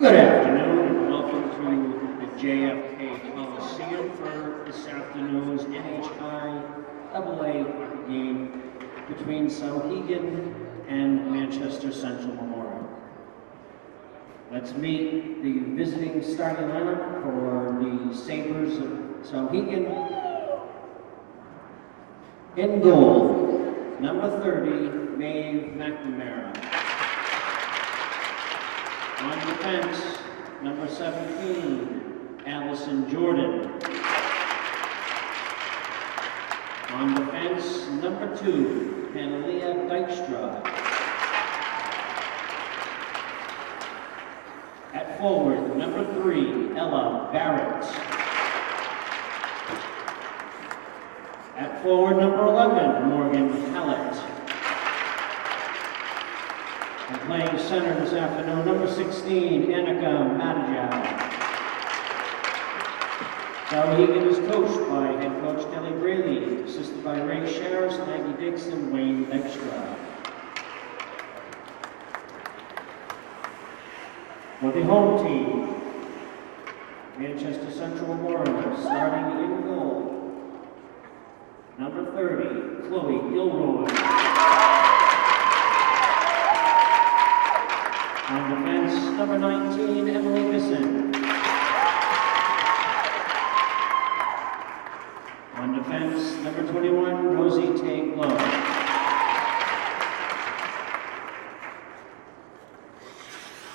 Good afternoon and welcome to the JFK Coliseum for this afternoon's NHI AA hockey game between Souhegan and Manchester Central Memorial. Let's meet the visiting starting lineup for the Sabres of Souhegan. In goal, number 30, Maeve McNamara. On defense, number 17, Allison Jordan. On defense, number 2, Hannah Dykstra. At forward, number 3, Ella Barrett. At forward, number 11, Morgan Hallett. And playing center this afternoon, number 16, Annika Madajau. Souhegan is coached by head coach Kelly Braley, assisted by Ray Sharris, Maggie Dixon, Wayne Dykstra. For the home team, Manchester Central Memorial, starting in goal, number 30, Chloe Gilroy. On defense, number 19, Emily Bisson. On defense, number 21, Rosie Tate-Lowe.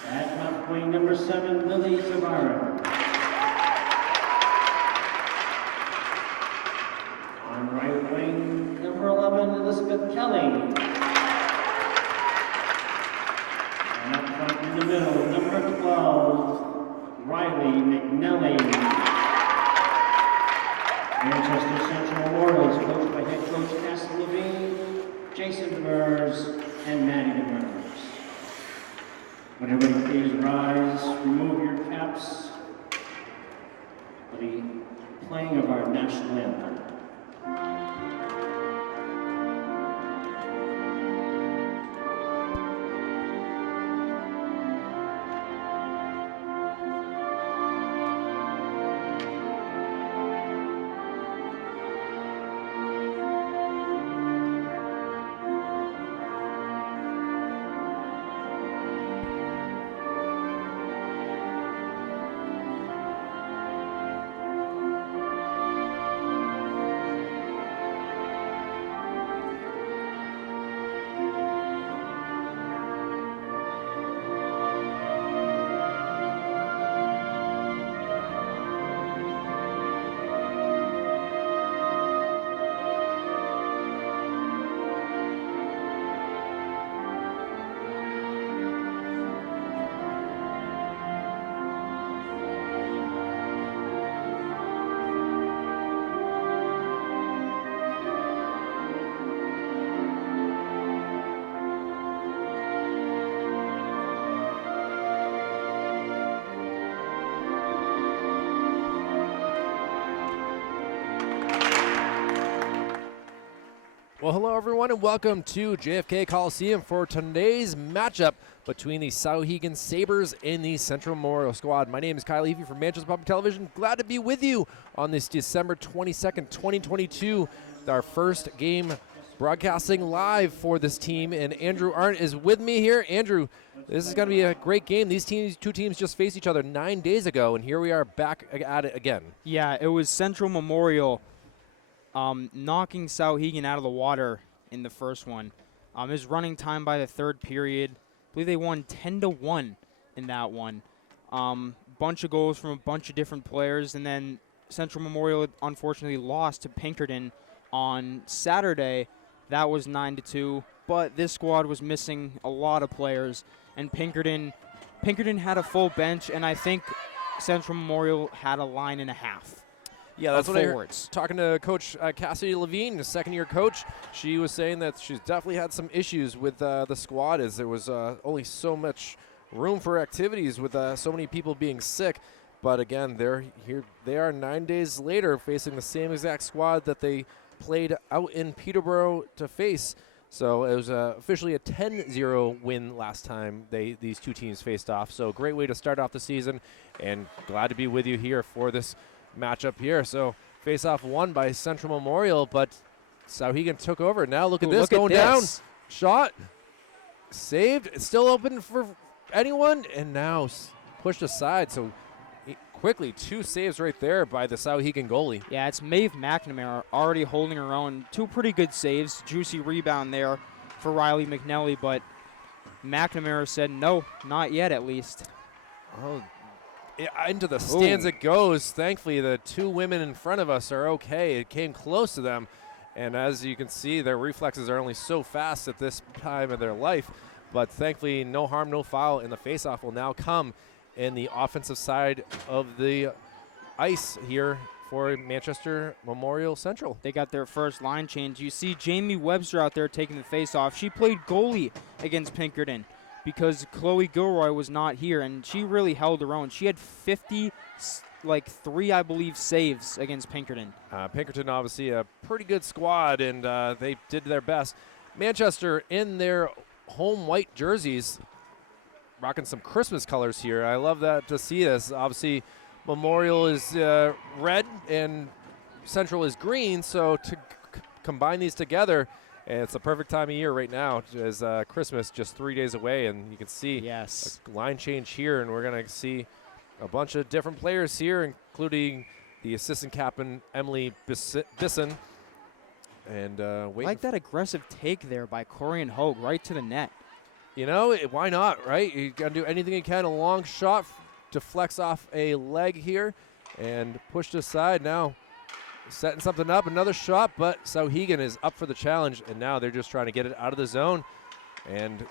At left wing, number 7, Lily Tavara. On right wing, number 11, Elizabeth Kelly. In the middle, number 12, Riley McNelly. Manchester Central Memorial is coached by head coach Cassie Levine, Jason Demers, and Maddie Demers. Would everybody please rise, remove your caps for the playing of our national anthem. Well, hello everyone and welcome to JFK Coliseum for today's matchup between the Souhegan Sabres and the Central Memorial squad. My name is Kyle Levy from Manchester Public Television. Glad to be with you on this December 22nd, 2022, our first game broadcasting live for this team. And Andrew Arndt is with me here. Andrew, this is going to be a great game. These two teams just faced each other 9 days ago, and here we are back at it again. Yeah, it was Central Memorial knocking Souhegan out of the water in the first one. His running time by the third period, I believe they won 10-1 in that one. Bunch of goals from a bunch of different players, and then Central Memorial unfortunately lost to Pinkerton on Saturday. That was 9-2, but this squad was missing a lot of players, and Pinkerton had a full bench, and I think Central Memorial had a line and a half. Yeah, that's what forwards. Talking to Coach Cassidy Levine, the second-year coach, she was saying that she's definitely had some issues with the squad, as there was only so much room for activities with so many people being sick. But again, they are 9 days later facing the same exact squad that they played out in Peterborough to face. So it was officially a 10-0 win last time these two teams faced off. So great way to start off the season, and glad to be with you here for this matchup here. So face-off won by Central Memorial, but Souhegan took over. Now look at this going down. Shot. Saved. It's still open for anyone, and now pushed aside. So quickly, 2 saves right there by the Souhegan goalie. Yeah, it's Maeve McNamara already holding her own. 2 pretty good saves. Juicy rebound there for Riley McNelly, but McNamara said no, not yet at least. Oh, into the stands it goes. Thankfully, the 2 women in front of us are okay. It came close to them, and as you can see, their reflexes are only so fast at this time of their life. But thankfully, no harm, no foul, and the faceoff will now come in the offensive side of the ice here for Manchester Memorial Central. They got their first line change. You see Jamie Webster out there taking the face-off. She played goalie against Pinkerton because Chloe Gilroy was not here, and she really held her own. She had 3, I believe, saves against Pinkerton. Pinkerton, obviously, a pretty good squad, and they did their best. Manchester in their home white jerseys, rocking some Christmas colors here. I love that to see this. Obviously, Memorial is red and Central is green, so to combine these together, and it's the perfect time of year right now as Christmas just 3 days away, and you can see a line change here, and we're going to see a bunch of different players here, including the assistant captain, Emily Bisson. And like that aggressive take there by Corian Hogue right to the net. You know, why not, right? You got to do anything you can. A long shot to flex off a leg here and pushed aside. Now setting something up, another shot, but Souhegan is up for the challenge, and now they're just trying to get it out of the zone and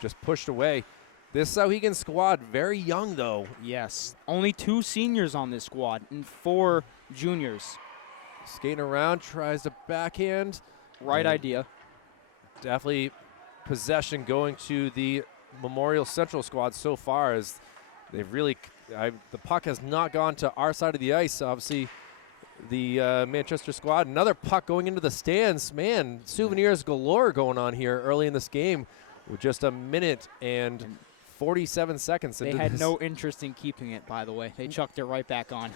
just pushed away. This Souhegan squad, very young though. Yes, only 2 seniors on this squad and 4 juniors. Skating around, tries to backhand. Right idea. Definitely possession going to the Memorial Central squad so far, as they've really the puck has not gone to our side of the ice. Obviously, the Manchester squad. Another puck going into the stands. Man, souvenirs galore going on here early in this game with just a minute and 47 seconds. They had no interest in keeping it, by the way. They chucked it right back on.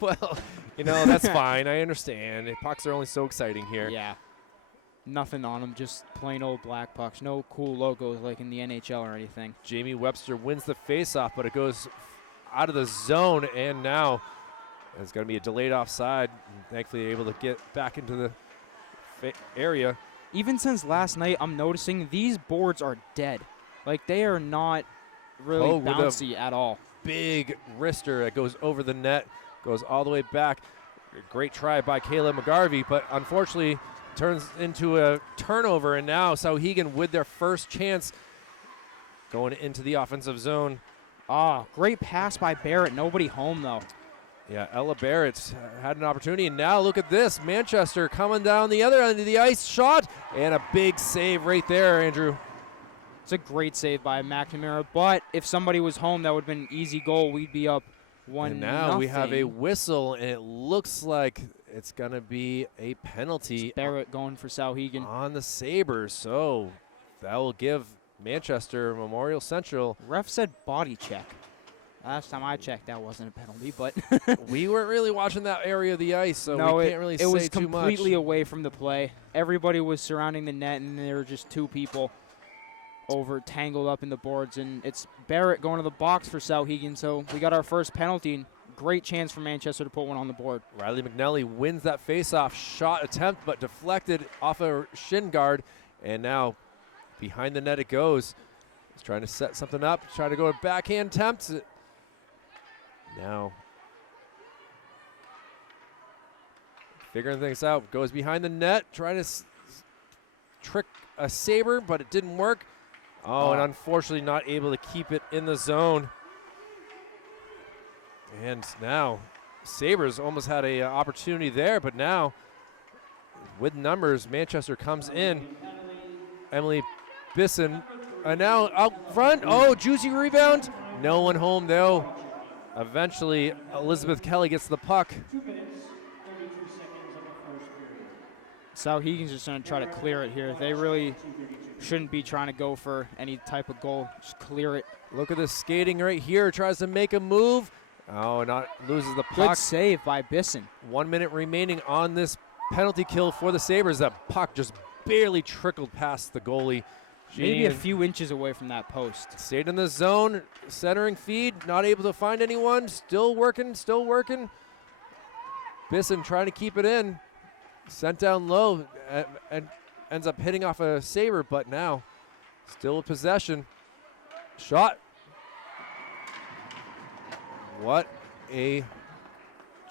Well, you know, that's fine. I understand. Pucks are only so exciting here. Yeah. Nothing on them, just plain old black pucks. No cool logos like in the NHL or anything. Jamie Webster wins the faceoff, but it goes out of the zone, and now it's going to be a delayed offside. Thankfully, able to get back into the area. Even since last night, I'm noticing these boards are dead. Like, they are not really bouncy at all. Big wrister that goes over the net, goes all the way back. Great try by Kayla McGarvey, but unfortunately turns into a turnover, and now Souhegan with their first chance going into the offensive zone. Great pass by Barrett. Nobody home, though. Yeah, Ella Barrett had an opportunity, and now look at this. Manchester coming down the other end of the ice, shot, and a big save right there, Andrew. It's a great save by McNamara, but if somebody was home, that would have been an easy goal. We'd be up 1-0. And now we have a whistle, and it looks like it's going to be a penalty. It's Barrett going for Souhegan on the Sabres, so that will give Manchester Memorial Central. Ref said body check. Last time I checked, that wasn't a penalty, but we weren't really watching that area of the ice, so no, we can't really say too much. It was completely away from the play. Everybody was surrounding the net, and there were just 2 people tangled up in the boards, and it's Barrett going to the box for Souhegan, so we got our first penalty. Great chance for Manchester to put one on the board. Riley McNelly wins that faceoff shot attempt, but deflected off a shin guard, and now behind the net it goes. He's trying to set something up, trying to go to backhand attempt. Now figuring things out, goes behind the net, trying to trick a Sabre, but it didn't work. And unfortunately not able to keep it in the zone. And now Sabres almost had an opportunity there, but now with numbers, Manchester comes in. Emily Bisson, and now out front. Juicy rebound. No one home though. Eventually, Elizabeth Kelly gets the puck. 2 minutes, 32 seconds of the first period. Souhegan's just going to try to clear it here. They really shouldn't be trying to go for any type of goal. Just clear it. Look at this skating right here. Tries to make a move. Oh, loses the puck. Good save by Bisson. 1 minute remaining on this penalty kill for the Sabres. That puck just barely trickled past the goalie. Maybe a few inches away from that post. Stayed in the zone, centering feed, not able to find anyone. Still working. Bisson trying to keep it in. Sent down low and ends up hitting off a Sabre, but now still with possession. Shot. What a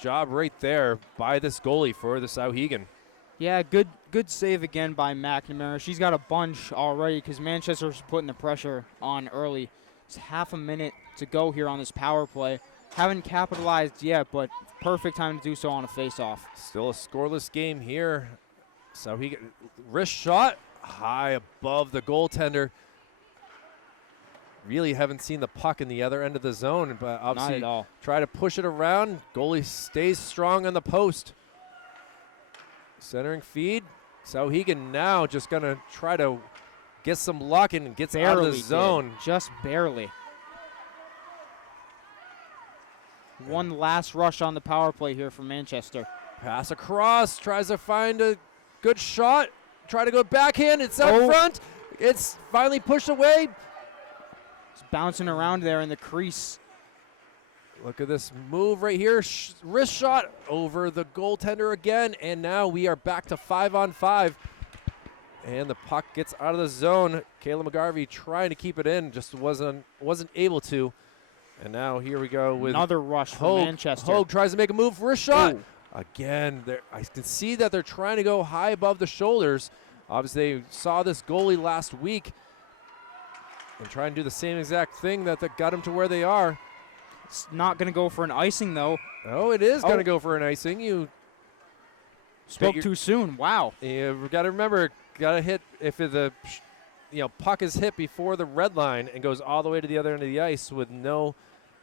job right there by this goalie for the Souhegan. Yeah, good save again by McNamara. She's got a bunch already because Manchester's putting the pressure on early. It's half a minute to go here on this power play. Haven't capitalized yet, but perfect time to do so on a face-off. Still a scoreless game here. Souhegan, wrist shot high above the goaltender. Really haven't seen the puck in the other end of the zone, but obviously not at all. Try to push it around. Goalie stays strong on the post. Centering feed. Souhegan now just going to try to get some luck and gets out of the zone. Just barely. One last rush on the power play here for Manchester. Pass across. Tries to find a good shot. Try to go backhand. It's out front. It's finally pushed away. It's bouncing around there in the crease. Look at this move right here. Wrist shot over the goaltender again. And now we are back to 5-on-5. And the puck gets out of the zone. Kayla McGarvey trying to keep it in. Just wasn't able to. And now here we go with another rush for Manchester. Hogue tries to make a move for a shot. Ooh. Again, I can see that they're trying to go high above the shoulders. Obviously, they saw this goalie last week and try and do the same exact thing that got them to where they are. It's not going to go for an icing, though. Oh, it is going to go for an icing. You spoke too soon. Wow. You got to remember, got to hit if the puck is hit before the red line and goes all the way to the other end of the ice with no,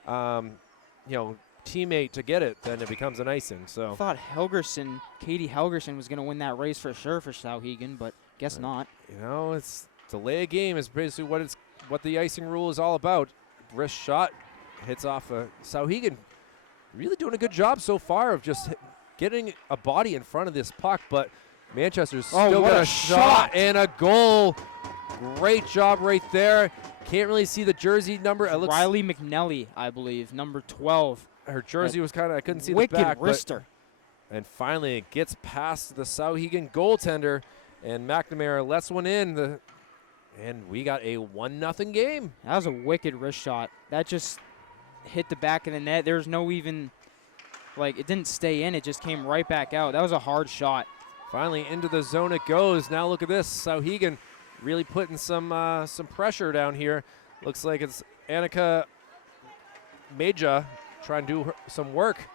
teammate to get it, then it becomes an icing. So I thought Katie Helgerson was going to win that race for sure for Souhegan, but guess not. It's delay a game is basically what the icing rule is all about. Wrist shot hits off Souhegan. Really doing a good job so far of just getting a body in front of this puck, but Manchester's still got a shot and a goal. Great job right there. Can't really see the jersey number. It looks Riley McNelly, I believe, number 12. Her jersey was kind of, I couldn't see the wicked back. Wrister. And finally it gets past the Souhegan goaltender, and McNamara lets one in. And we got a 1-0 game. That was a wicked wrist shot. That just hit the back of the net. There's no even, it didn't stay in. It just came right back out. That was a hard shot. Finally into the zone it goes. Now look at this. Souhegan really putting some pressure down here. Looks like it's Annika Meja trying to do some work.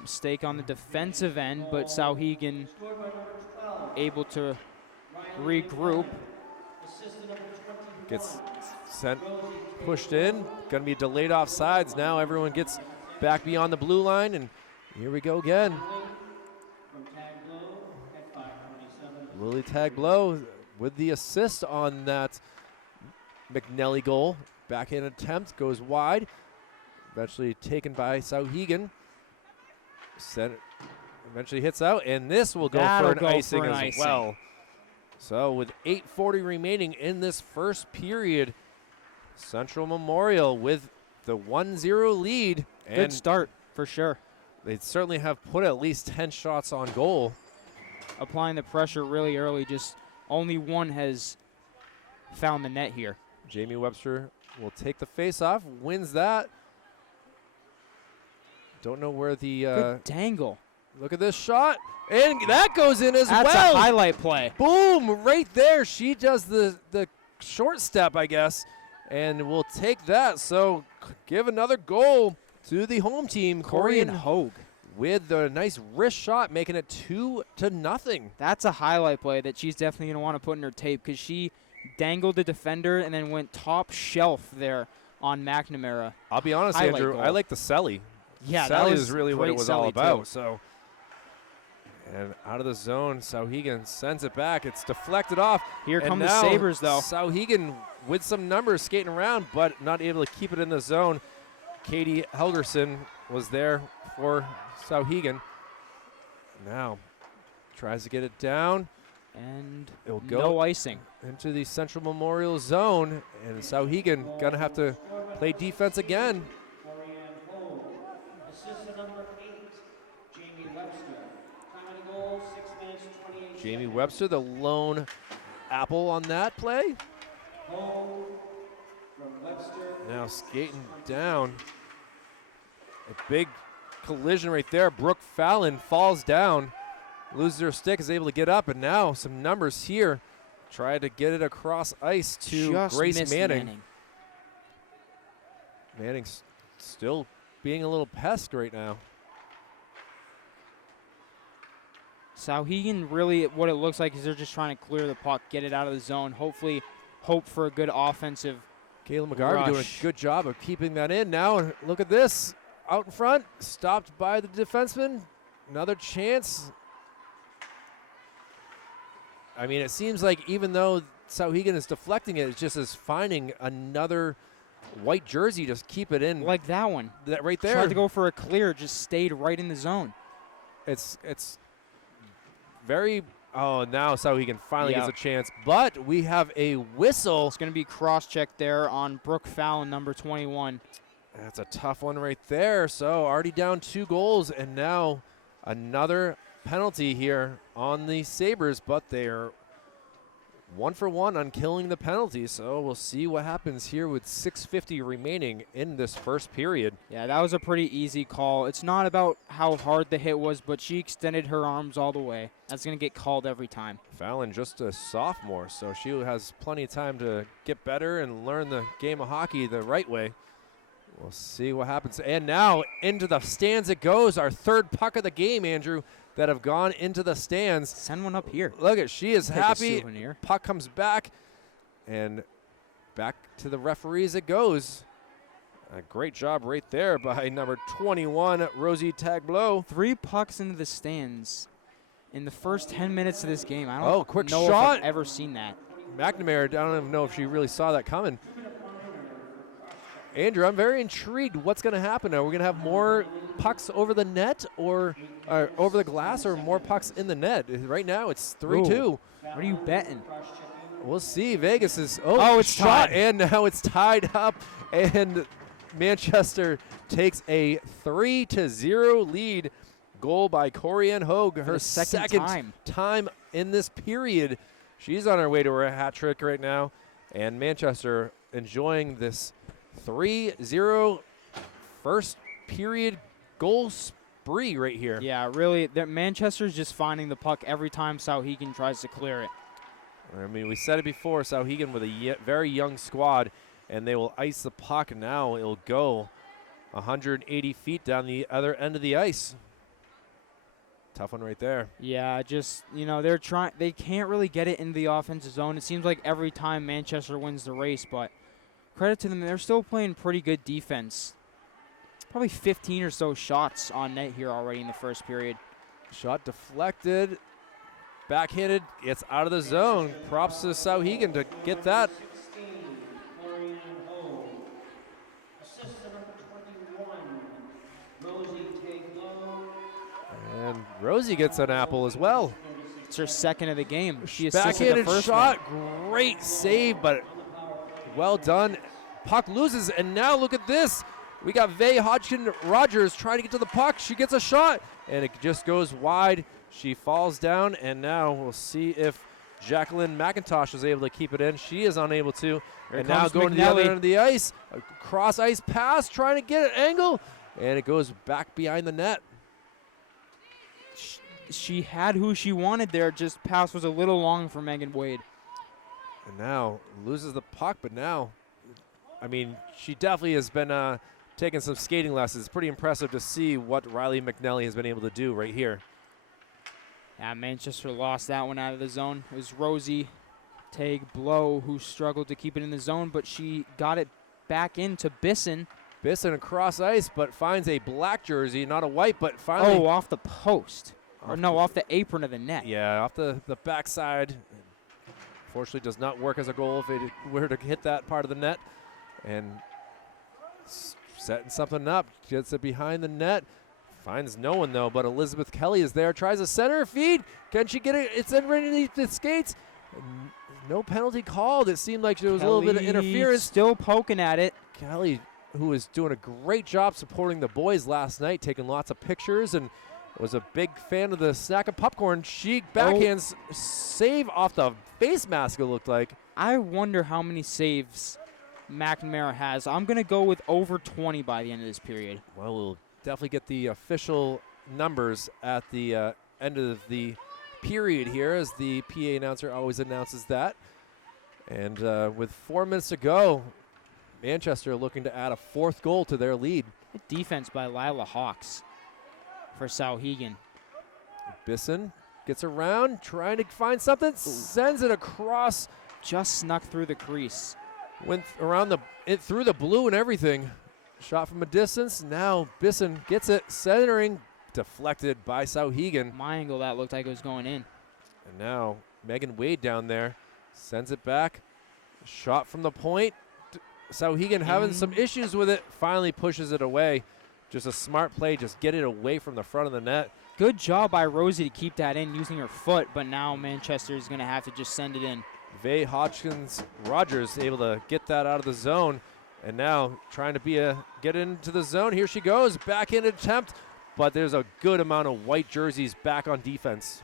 Mistake on the defensive end, but Souhegan able to regroup. Gets sent, pushed in. Going to be delayed offsides. Now everyone gets back beyond the blue line, and here we go again. Lily Taglow with the assist on that McNelly goal. Backhand attempt goes wide. Eventually taken by Souhegan. Eventually hits out, and this will go for an icing as well. So with 8:40 remaining in this first period, Central Memorial with the 1-0 lead. Good start for sure. They certainly have put at least 10 shots on goal. Applying the pressure really early, just only one has found the net here. Jamie Webster will take the face-off, wins that. Don't know where the good dangle. Look at this shot, and that goes in as well. That's a highlight play. Boom, right there. She does the short step, I guess, and we'll take that. So give another goal to the home team. Corian Hogue with the nice wrist shot, making it 2-0. That's a highlight play that she's definitely going to want to put in her tape because she dangled the defender and then went top shelf there on McNamara. I'll be honest, Andrew, I like the celly. Yeah, Sally that is really what it was all about. So, And out of the zone, Souhegan sends it back. It's deflected off. Here and come the now Sabres, though. Souhegan with some numbers skating around, but not able to keep it in the zone. Katie Helgerson was there for Souhegan. Now tries to get it down. And It'll go no icing. into the Central Memorial zone, and Souhegan gonna have to play defense again. Assistant number 8, Jamie Webster. Time of the goal, 6 minutes, 28 Jamie seconds. Webster, the lone apple on that play. Home from Webster. Now skating down. A big collision right there. Brooke Fallon falls down, loses her stick, is able to get up, and now some numbers here. Try to get it across ice to Just Grace missed Manning. Manning's still being a little pest right now. Souhegan, really, what it looks like is they're just trying to clear the puck, get it out of the zone, hopefully hope for a good offensive. Kayla McGarvey doing Rush. a good job of keeping that in. Now look at this. Out in front, stopped by the defenseman. Another chance. I mean, it seems like even though Souhegan is deflecting it, it's just as finding another white jersey, just keep it in. Like that one. That right there. Tried to go for a clear, just stayed right in the zone. It's very. Oh, now Souhegan finally Yeah. gets a chance, but we have a whistle. It's going to be cross-checked there on Brooke Fallon, number 21. That's a tough one right there. So already down 2 goals, and now another penalty here on the Sabres, but they're 1 for 1 on killing the penalty. So we'll see what happens here with 6:50 remaining in this first period. Yeah, that was a pretty easy call. It's not about how hard the hit was, but she extended her arms all the way. That's going to get called every time. Fallon just a sophomore, so she has plenty of time to get better and learn the game of hockey the right way. We'll see what happens. And now into the stands it goes. Our third puck of the game, Andrew, that have gone into the stands. Send one up here. Look at, she is Take a happy. souvenir. Puck comes back, and back to the referees it goes. A great job right there by number 21, Rosie Tagblow. 3 pucks into the stands in the first 10 minutes of this game. I don't Oh, quick know shot. if I've ever seen that. McNamara, I don't even know if she really saw that coming. Andrew, I'm very intrigued. What's going to happen now? We're going to have more pucks over the net or over the glass, or more pucks in the net? Right now it's 3-2. What are you betting? We'll see. Vegas is it's shot, tied. and now it's tied up, and Manchester takes a 3-0 lead. Goal by Corianne Hogue, her the second time in this period. She's on her way to her hat trick right now, and Manchester enjoying this 3-0 first period goal spree right here. Yeah, really, Manchester's just finding the puck every time Souhegan tries to clear it. I mean, we said it before, Souhegan with a very young squad, and they will ice the puck now. It'll go 180 feet down the other end of the ice. Tough one right there. Yeah, just, they can't really get it in the offensive zone. It seems like every time Manchester wins the race, but credit to them, they're still playing pretty good defense. Probably 15 or so shots on net here already in the first period. Shot deflected, backhanded, it's out of the zone. Props to Souhegan to get that. 16, Corianne Hogue. Assistant number 21, Rosie Tagblow. And Rosie gets an apple as well. It's her second of the game. She assisted the Backhanded first shot, one. great save, but well done. Puck loses, and now look at this. We got Vay Hodgkin-Rogers trying to get to the puck. She gets a shot, and it just goes wide. She falls down, and now we'll see if Jacqueline McIntosh is able to keep it in. She is unable to. Here And now comes going to the other McNelly. end of the ice. A cross ice pass, trying to get an angle, and it goes back behind the net. She had who she wanted there, just pass was a little long for Megan Wade. And now loses the puck, but now, I mean, she definitely has been taking some skating lessons. Pretty impressive to see what Riley McNelly has been able to do right here. Yeah, Manchester lost that one out of the zone. It was Rosie Tagblow who struggled to keep it in the zone, but she got it back into Bisson. Bisson across ice, but finds a black jersey, not a white, but finally Oh, off the post. Or no, off the apron of the net. Yeah, off the backside. Fortunately, does not work as a goal if it were to hit that part of the net. And setting something up, gets it behind the net. Finds no one, though, but Elizabeth Kelly is there. Tries a center feed. Can she get it? It's in right underneath the skates. No penalty called. It seemed like there was a little bit of interference. Still poking at it. Kelly, who was doing a great job supporting the boys last night, taking lots of pictures, and was a big fan of the snack of popcorn. She backhands save off the face mask, it looked like. I wonder how many saves McNamara has. I'm going to go with over 20 by the end of this period. Well, we'll definitely get the official numbers at the end of the period here, as the PA announcer always announces that. And with 4 minutes to go, Manchester looking to add a 4th goal to their lead. Defense by Lila Hawks for Souhegan. Bisson gets around, trying to find something, sends it across. Just snuck through the crease. Went around through the blue and everything. Shot from a distance. Now Bisson gets it, centering, deflected by Souhegan. My angle, that looked like it was going in. And now Megan Wade down there sends it back. Shot from the point. Souhegan having some issues with it. Finally pushes it away. Just a smart play. Just get it away from the front of the net. Good job by Rosie to keep that in using her foot, but now Manchester is going to have to just send it in. Vay Hodgkins Rogers able to get that out of the zone. And now trying to get into the zone. Here she goes. Backhand attempt. But there's a good amount of white jerseys back on defense.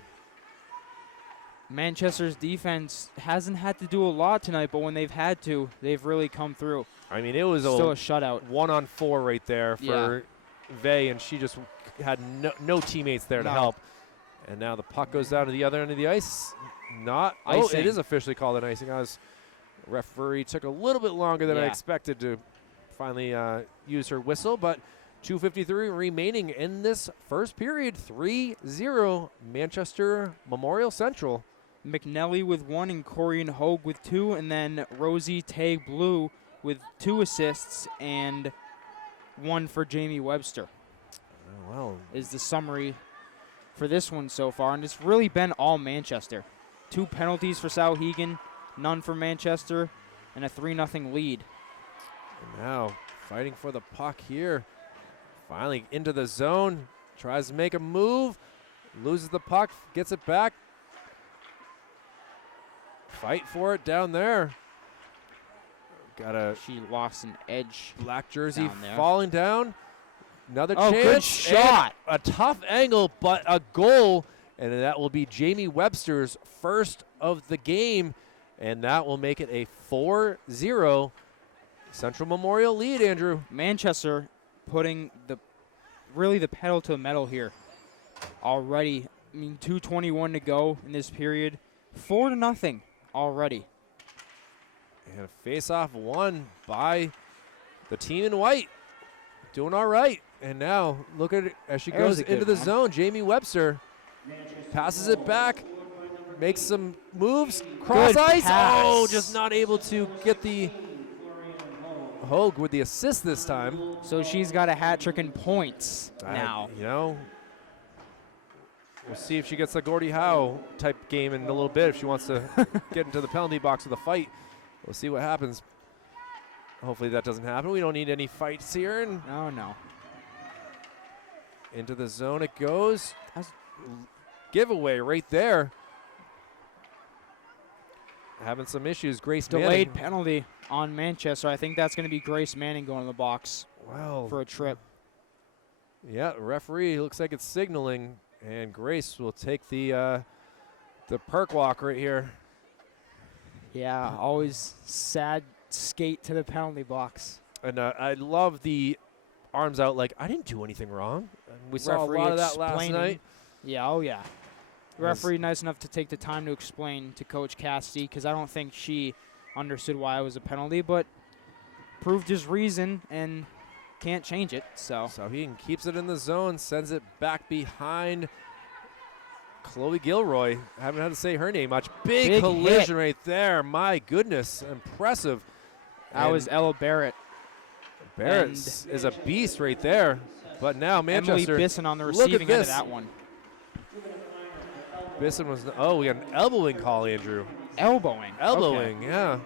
Manchester's defense hasn't had to do a lot tonight, but when they've had to, they've really come through. I mean, it was still a shutout. 1-on-4 right there for Vay, and she just had no teammates there to help. And now the puck goes down to the other end of the ice. Not icing. Oh, it is officially called an icing. Referee took a little bit longer than I expected to finally use her whistle, but 2:53 remaining in this first period. 3-0 Manchester Memorial Central. McNelly with 1 and Corian Hogue with 2, and then Rosie Tag Blue with 2 assists and 1 for Jamie Webster. Oh, well, is the summary for this one so far, and it's really been all Manchester. 2 penalties for Souhegan, none for Manchester, and a 3-0 lead. And now fighting for the puck here. Finally into the zone, tries to make a move, loses the puck, gets it back. Fight for it down there. She lost an edge. Black jersey falling down. Another chance. Good shot. A tough angle, but a goal. And that will be Jamie Webster's first of the game. And that will make it a 4-0 Central Memorial lead, Andrew. Manchester putting the pedal to the metal here already. I mean, 2:21 to go in this period. 4-0 already. And a face-off won by the team in white. Doing all right. And now look at it as she goes into the zone. Jamie Webster passes it back, makes some moves, cross ice. Oh, just not able to get the Hogue with the assist this time. So she's got a hat trick in points now. We'll see if she gets a Gordie Howe type game in a little bit. If she wants to get into the penalty box with a fight, we'll see what happens. Hopefully that doesn't happen. We don't need any fights here. And no. Into the zone it goes. Giveaway right there. Having some issues. Grace delayed Manning. Penalty on Manchester. I think that's going to be Grace Manning going to the box for a trip. Yeah, referee looks like it's signaling, and Grace will take the perk walk right here. Yeah, always sad skate to the penalty box. And I love the arms out like, I didn't do anything wrong. And we saw a lot of that last night. Yeah, oh yeah. Referee nice enough to take the time to explain to Coach Cassidy, because I don't think she understood why it was a penalty, but proved his reason and can't change it. So he keeps it in the zone, sends it back behind Chloe Gilroy. I haven't had to say her name much. Big collision right there. My goodness, impressive. That was Ella Barrett. Barrett is a beast right there. But now Manchester. Emily Bisson on the receiving end of that one. Bisson was, oh, we got an elbowing call, Andrew. Elbowing. Elbowing, yeah. Okay.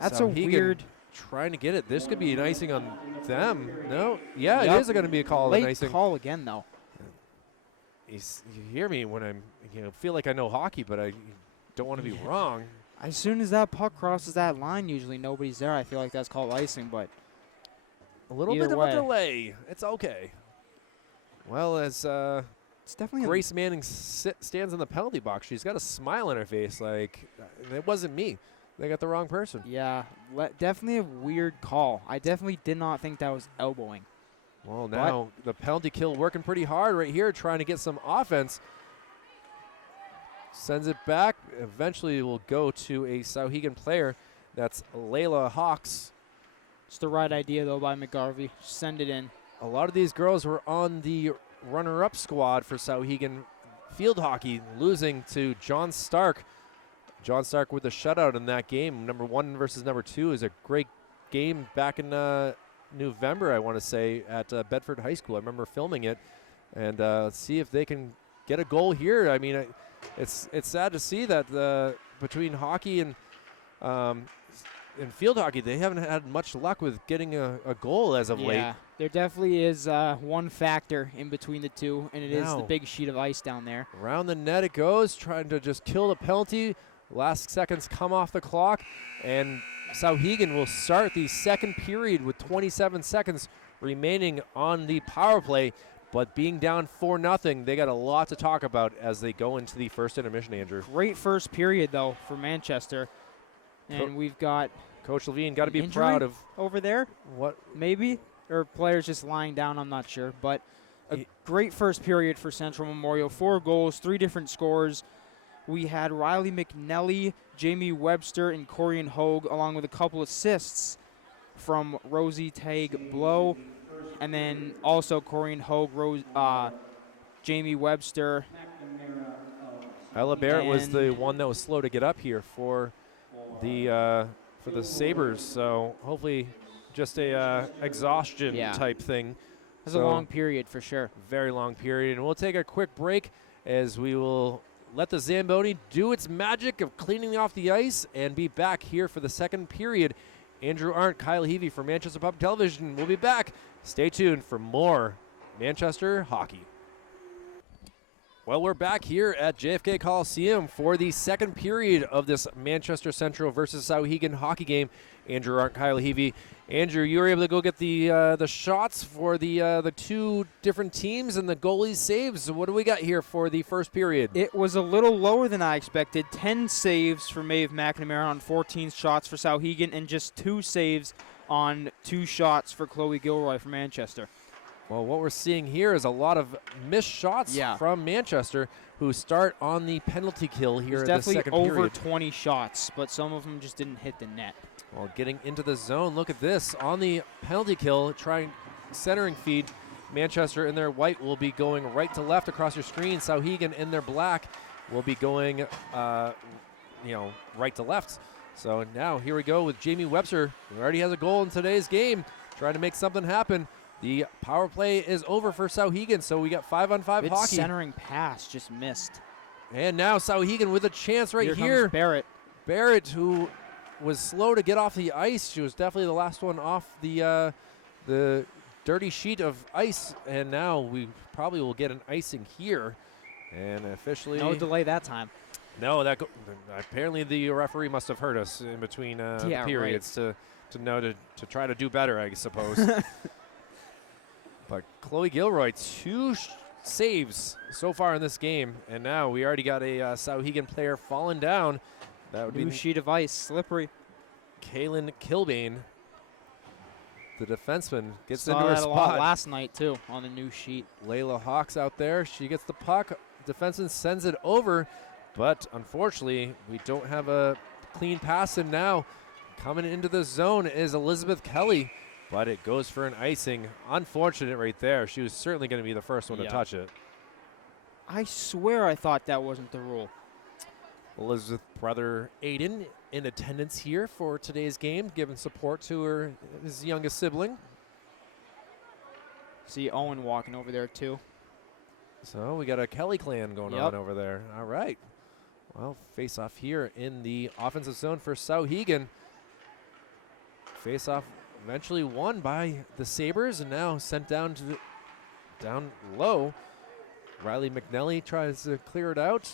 That's a Souhegan weird. trying to get it. This could be an icing on them. No? Yeah, Yep. it is going to be a call, an Late icing. call again, though. You hear me when I'm, feel like I know hockey, but I don't want to be wrong. As soon as that puck crosses that line, usually nobody's there. I feel like that's called icing, but A little Either bit of way. a delay. It's okay. Well, as it's definitely Grace Manning stands in the penalty box, she's got a smile on her face like, it wasn't me. They got the wrong person. Yeah, definitely a weird call. I definitely did not think that was elbowing. Well, now the penalty kill working pretty hard right here, trying to get some offense. Sends it back. Eventually will go to a Souhegan player. That's Layla Hawks. It's the right idea, though, by McGarvey. Send it in. A lot of these girls were on the runner-up squad for Souhegan field hockey, losing to John Stark. John Stark with a shutout in that game. Number 1 versus number 2 is a great game back in November, I want to say, at Bedford High School. I remember filming it. And let's see if they can get a goal here. I mean, it's sad to see that between hockey and field hockey, they haven't had much luck with getting a goal as of late. Yeah, there definitely is one factor in between the two, and it is the big sheet of ice down there. Around the net it goes, trying to just kill the penalty. Last seconds come off the clock, and Souhegan will start the second period with 27 seconds remaining on the power play. But being down 4-0, they got a lot to talk about as they go into the first intermission, Andrew. Great first period, though, for Manchester. And we've got Coach Levine got to be injury proud of over there. what Maybe, or players just lying down, I'm not sure. But a great first period for Central Memorial. 4 goals, 3 different scores. We had Riley McNelly, Jamie Webster, and Corian Hogue, along with a couple assists from Rosie Tague Blow. And then also Corian Hogue, Jamie Webster. Ella Barrett was the one that was slow to get up here for the Sabres. So hopefully just a exhaustion type thing. It was a long period for sure. Very long period. And we'll take a quick break as we will let the Zamboni do its magic of cleaning off the ice and be back here for the second period. Andrew Arndt, Kyle Heavey for Manchester Public Television. We'll be back. Stay tuned for more Manchester hockey. Well, we're back here at JFK Coliseum for the second period of this Manchester Central versus Souhegan hockey game. Andrew Arndt, Kyle Heavey. Andrew, you were able to go get the shots for the 2 different teams and the goalies' saves. What do we got here for the first period? It was a little lower than I expected. 10 saves for Maeve McNamara on 14 shots for Souhegan, and just 2 saves on 2 shots for Chloe Gilroy from Manchester. Well, what we're seeing here is a lot of missed shots from Manchester, who start on the penalty kill here at the second period. Definitely over 20 shots, but some of them just didn't hit the net. Well, getting into the zone, look at this. On the penalty kill, trying centering feed, Manchester in their white will be going right to left across your screen. Souhegan in their black will be going, right to left. So now here we go with Jamie Webster, who already has a goal in today's game, trying to make something happen. The power play is over for Souhegan, so we got 5-on-5 Good hockey. Centering pass just missed. And now Souhegan with a chance right here. Comes Barrett. Barrett, who was slow to get off the ice. She was definitely the last one off the dirty sheet of ice, and now we probably will get an icing here. And officially, no delay that time. No, apparently the referee must have heard us in between periods to know to try to do better, I suppose. But Chloe Gilroy, 2 saves so far in this game, and now we already got a Souhegan player falling down. That would New be sheet of ice, slippery. Kaylin Kilbane, the defenseman, gets Saw into her that spot. a lot last night too on the new sheet. Layla Hawks out there. She gets the puck. Defenseman sends it over, but unfortunately, we don't have a clean pass. And now coming into the zone is Elizabeth Kelly, but it goes for an icing. Unfortunate right there. She was certainly going to be the first one to touch it. I swear I thought that wasn't the rule. Elizabeth's brother Aiden in attendance here for today's game, giving support to his youngest sibling. See Owen walking over there too. So we got a Kelly clan going on over there. All right. Well, face off here in the offensive zone for Souhegan. Face off eventually won by the Sabres and now sent down to down low. Riley McNelly tries to clear it out.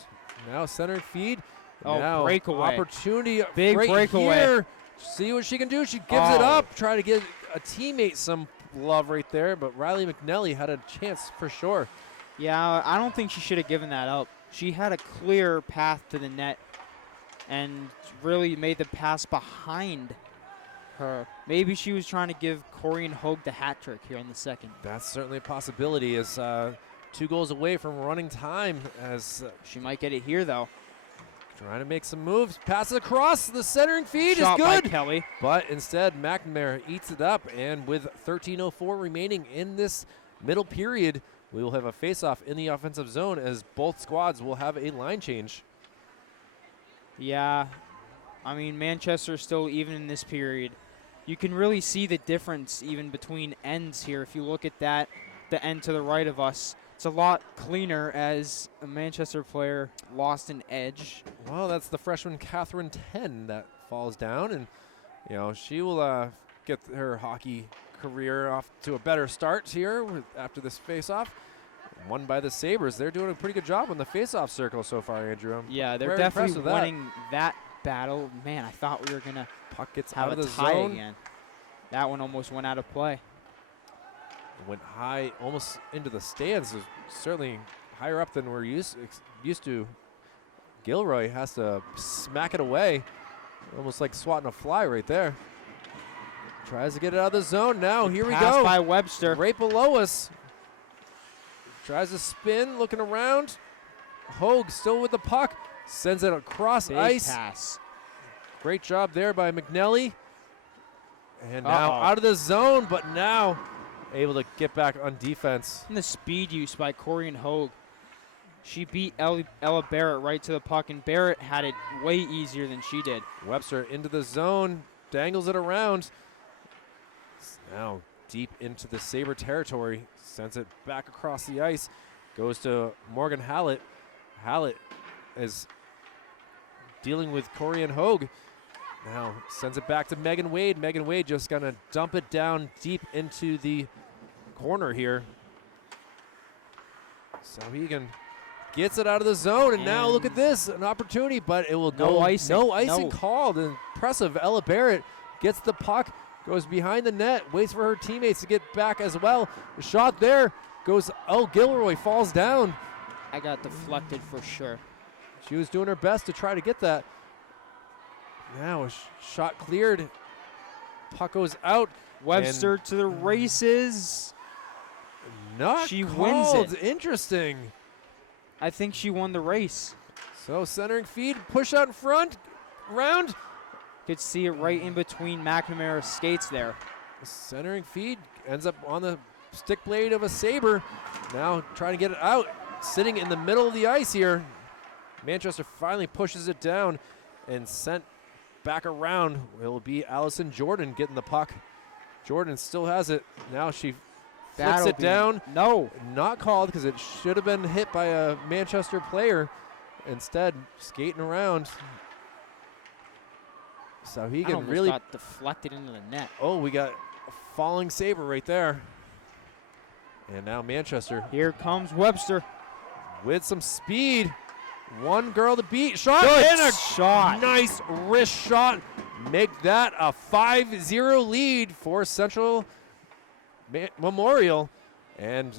Now center feed. Oh, now breakaway. Opportunity. Big right breakaway. Here. See what she can do. She gives it up. Try to give a teammate some love right there, but Riley McNelly had a chance for sure. Yeah, I don't think she should have given that up. She had a clear path to the net and really made the pass behind her. Maybe she was trying to give Corian Hogue the hat trick here in the second. That's certainly a possibility. As 2 goals away from running time, as she might get it here though. Trying to make some moves. Passes across. The centering feed Shot is good. by Kelly. But instead, McNamara eats it up. And with 13:04 remaining in this middle period, we will have a face-off in the offensive zone as both squads will have a line change. Yeah. I mean, Manchester still even in this period. You can really see the difference even between ends here. If you look at that, the end to the right of us, it's a lot cleaner as a Manchester player lost an edge. Well, that's the freshman Catherine 10 that falls down, and you know she will get her hockey career off to a better start here after this face-off. Won by the Sabres. They're doing a pretty good job on the face-off circle so far, Andrew. Yeah, they're very definitely impressed with winning that battle. Man, I thought we were gonna Puck gets have out a of the tie zone. again. That one almost went out of play. Went high, almost into the stands. Certainly higher up than we're used to. Gilroy has to smack it away, almost like swatting a fly right there. Tries to get it out of the zone. Now here we Pass go. by Webster. Right below us. Tries to spin, looking around. Hogue still with the puck. Sends it across Big ice. pass. Great job there by McNelly. And now out of the zone, but now able to get back on defense. And the speed use by Corian Hogue. She beat Ella Barrett right to the puck, and Barrett had it way easier than she did. Webster into the zone, dangles it around. Now deep into the Sabre territory, sends it back across the ice, goes to Morgan Hallett. Hallett is dealing with Corian Hogue. Now sends it back to Megan Wade. Megan Wade just gonna dump it down deep into the corner here. Souhegan gets it out of the zone, and now look at this, an opportunity, but it will go. Icing. No icing called. Impressive. Ella Barrett gets the puck, goes behind the net, waits for her teammates to get back as well. The shot there goes. Oh, Gilroy falls down. I got deflected for sure. She was doing her best to try to get that. Now a shot cleared. Puck goes out. Webster to the races. Not she called. wins it. Interesting. I think she won the race. So centering feed, push out in front, round. Could see it right in between McNamara's skates there. Centering feed ends up on the stick blade of a Sabre. Now trying to get it out, sitting in the middle of the ice here. Manchester finally pushes it down and sent back around. It'll be Allison Jordan getting the puck. Jordan still has it. Now she flips it down. No. Not called because it should have been hit by a Manchester player. Instead, skating around. Souhegan really got deflected into the net. Oh, we got a falling Sabre right there. And now Manchester. Here comes Webster. With some speed. One girl to beat. Shot Good and a shot. Nice wrist shot. Make that a 5-0 lead for Central Memorial. And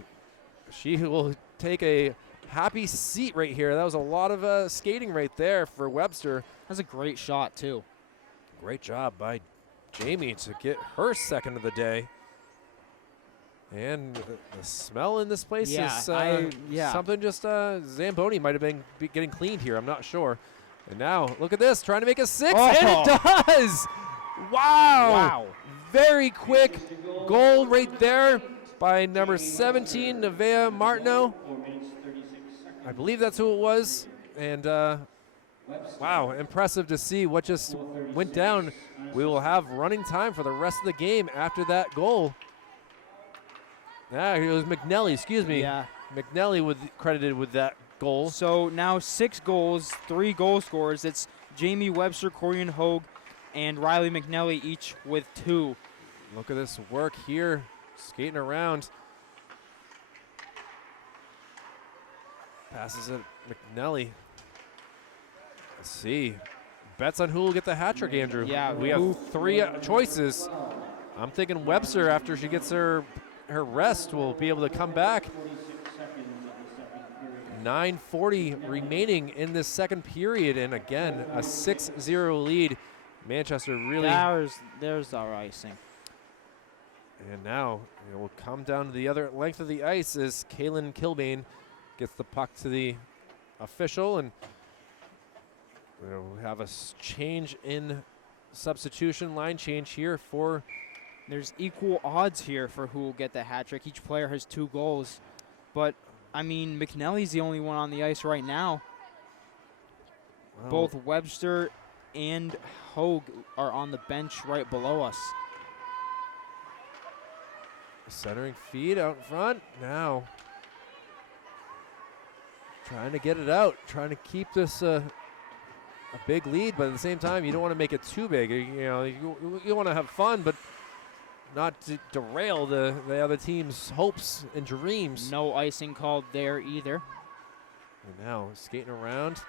she will take a happy seat right here. That was a lot of skating right there for Webster. That's a great shot, too. Great job by Jamie to get her second of the day. And the smell in this place is something just Zamboni might have been getting cleaned here. I'm not sure. And now, look at this, trying to make a 6, and it does! Wow! Very quick goal right there by number 17, Nevaeh Martineau. I believe that's who it was. And wow, impressive to see what just went down. We will have running time for the rest of the game after that goal. Ah, it was McNelly, excuse me. Yeah. McNally credited with that goal. So now 6 goals, 3 goal scorers. It's Jamie Webster, Corian Hogue, and Riley McNally each with 2. Look at this work here, skating around. Passes it McNally. Let's see. Bets on who will get the hat trick, Andrew. Yeah, we have 3 choices. I'm thinking Webster, after she gets her rest, will be able to come back. 9:40 remaining in this second period, and again, a 6-0 lead. Manchester really. There's our icing. And now it will come down to the other length of the ice as Kaylin Kilbane gets the puck to the official, and we'll have a change in substitution, line change here for. There's equal odds here for who will get the hat trick. Each player has 2 goals, but I mean, McNally's the only one on the ice right now. Well, Both Webster and Hogue are on the bench right below us. centering feed out in front. Now trying to get it out, trying to keep this a big lead, but at the same time, you don't want to make it too big. You want to have fun, but not derail the other team's hopes and dreams. No icing called there either. And now skating around,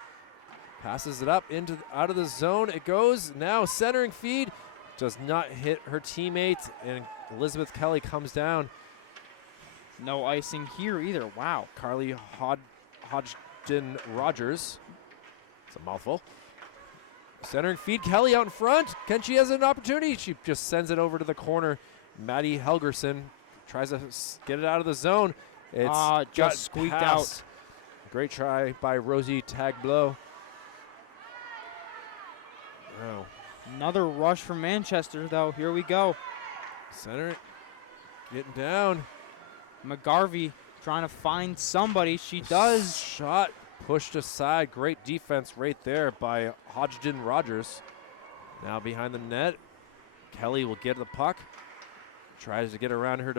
passes it up out of the zone. It goes now centering feed, does not hit her teammate, and Elizabeth Kelly comes down. No icing here either. Wow. Carly Hodgson Rogers. It's a mouthful. Centering feed, Kelly out in front. She has an opportunity. She just sends it over to the corner. Maddie Helgerson tries to get it out of the zone. It's just squeaked out. Great try by Rosie Tagblow. Wow. Another rush from Manchester, though. Here we go. Center it. Getting down. McGarvey trying to find somebody. She does. Shot pushed aside. Great defense right there by Hodgson Rogers. Now behind the net. Kelly will get the puck. Tries to get around her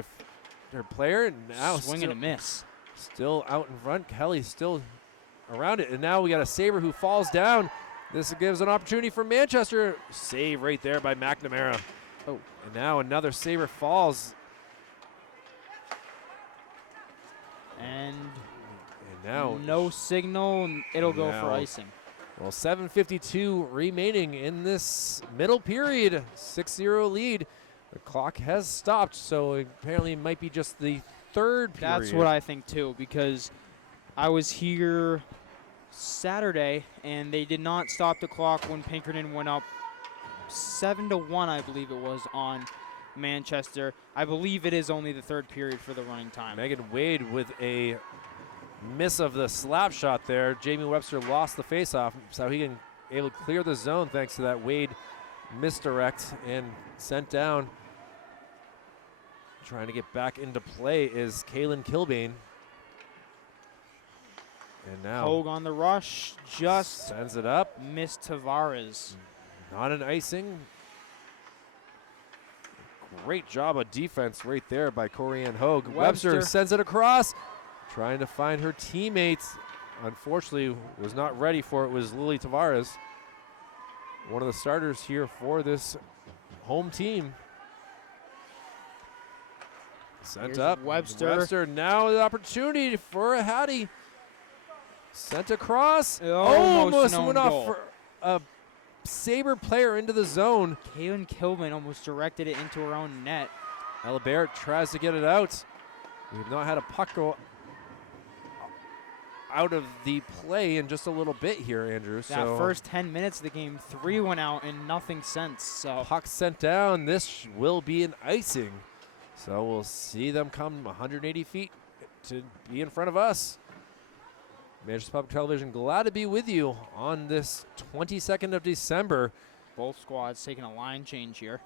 player. And now swing and a miss. Still out in front. Kelly still around it. And now we got a Sabre who falls down. This gives an opportunity for Manchester. Save right there by McNamara. Oh. And now another Sabre falls. And now no signal, and it'll go for now icing. Well, 7:52 remaining in this middle period. 6-0 lead. The clock has stopped, so apparently it might be just the third period. That's what I think too, because I was here Saturday and they did not stop the clock when Pinkerton went up 7-1, I believe it was, on Manchester. I believe it is only the third period for the running time. Megan Wade with a miss of the slap shot there. Jamie Webster lost the faceoff. Souhegan able to clear the zone thanks to that Wade misdirect and sent down. Trying to get back into play is Kaylin Kilbane. And now Hogue on the rush, just sends it up. missed Tavares. Not an icing. Great job of defense right there by Corianne Hogue. Webster sends it across, trying to find her teammates. Unfortunately, was not ready for it. Was Lily Tavares, one of the starters here for this home team. Sent Here's up. Webster. Now the opportunity for a Hattie. Sent across. Almost an went own off goal. for a Sabre player into the zone. Kaylin Kilman almost directed it into her own net. Ella Barrett tries to get it out. We've not had a puck go out of the play in just a little bit here, Andrew. That first 10 minutes of the game, 3 went out and nothing since. So puck sent down. This will be an icing. So we'll see them come 180 feet to be in front of us. Manchester Public Television, glad to be with you on this 22nd of December. both squads taking a line change here.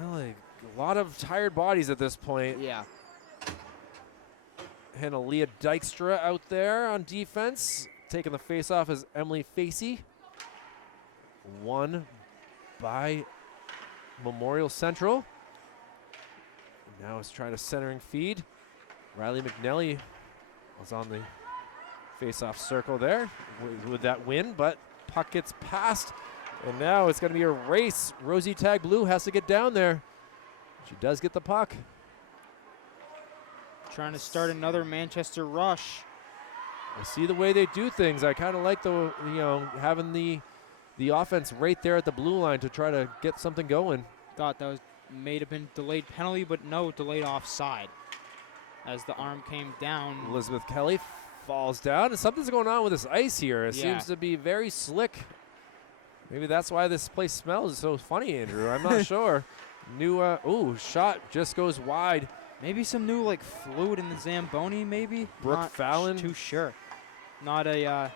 Really, a lot of tired bodies at this point. Yeah. And Leah Dykstra out there on defense. Taking the face-off is Emily Facey. Won by Memorial Central. Now it's trying to centering feed. Riley McNally Was on the face-off circle there with that win, but puck gets passed, and now it's going to be a race. Rosie Tag Blue has to get down there. She does get the puck. Trying to start another Manchester rush. I see the way they do things. I kind of like the, having the offense right there at the blue line to try to get something going. Thought that may have been delayed penalty, but no, delayed offside. As the arm came down. Elizabeth Kelly falls down, and something's going on with this ice here. It seems to be very slick. Maybe that's why this place smells so funny, Andrew. I'm not sure. New, shot just goes wide. Maybe some new fluid in the Zamboni, maybe. Brooke Not Fallon. too sure. Not a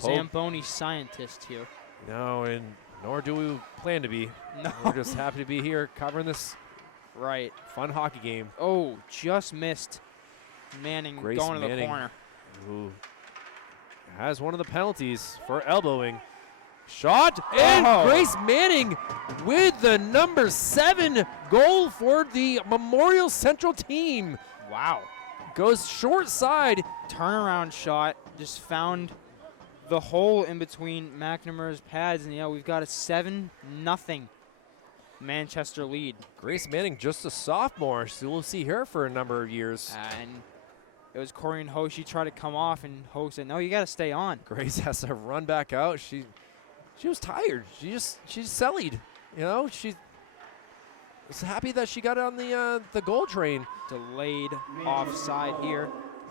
Zamboni scientist here. No, and nor do we plan to be. No. We're just happy to be here covering this Right. fun hockey game. Oh, just missed. Manning Grace going to the Manning, corner. who has one of the penalties for elbowing. Shot, and Grace Manning with the number 7 goal for the Memorial Central team. Wow. Goes short side. Turnaround shot. Just found the hole in between McNamara's pads, and we've got a 7-0 Manchester lead. Grace Manning, just a sophomore, so we'll see her for a number of years. And it was Corey and Ho. She tried to come off, and Ho said, "No, you got to stay on." Grace has to run back out. She was tired. She's sellied. She was happy that she got on the goal train. Delayed offside here.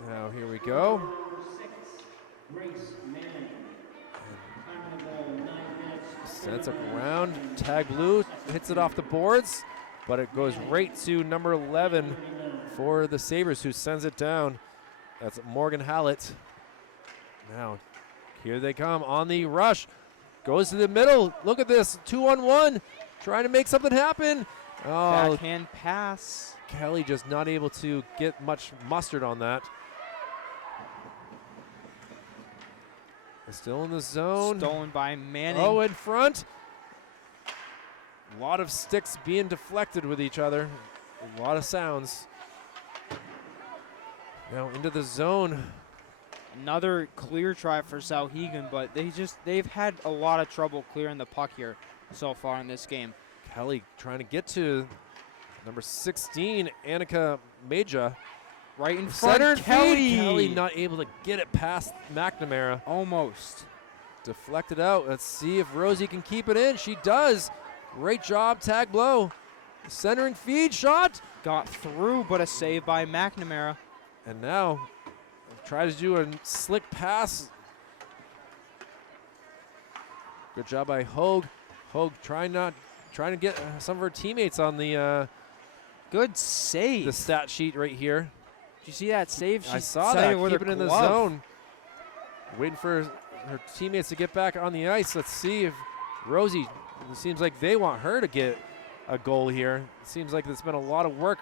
Now here we go. Sends it around. Tag Blue hits it off the boards, but it goes right to number 11 for the Sabres, who sends it down. That's Morgan Hallett. Now, here they come on the rush. Goes to the middle. Look at this. 2-on-1. Trying to make something happen. Oh, Backhand pass. Kelly just not able to get much mustard on that. Still in the zone. Stolen by Manning. Oh, in front. A lot of sticks being deflected with each other. A lot of sounds. Now into the zone. Another clear try for Souhegan, but they've had a lot of trouble clearing the puck here so far in this game. Kelly trying to get to number 16, Annika Maja. Right in front, Center Kelly. Kelly not able to get it past McNamara. Almost. Deflected out. Let's see if Rosie can keep it in. She does. Great job, Tag Blow. Centering feed shot. Got through, but a save by McNamara. And now try to do a slick pass. Good job by Hogue. Hogue trying to get some of her teammates on the Good save. the stat sheet right here. Did you see that save? I She saw saved that. with Keep her it in the glove. zone. Waiting for her teammates to get back on the ice. Let's see if Rosie, it seems like they want her to get a goal here. It seems like there's been a lot of work.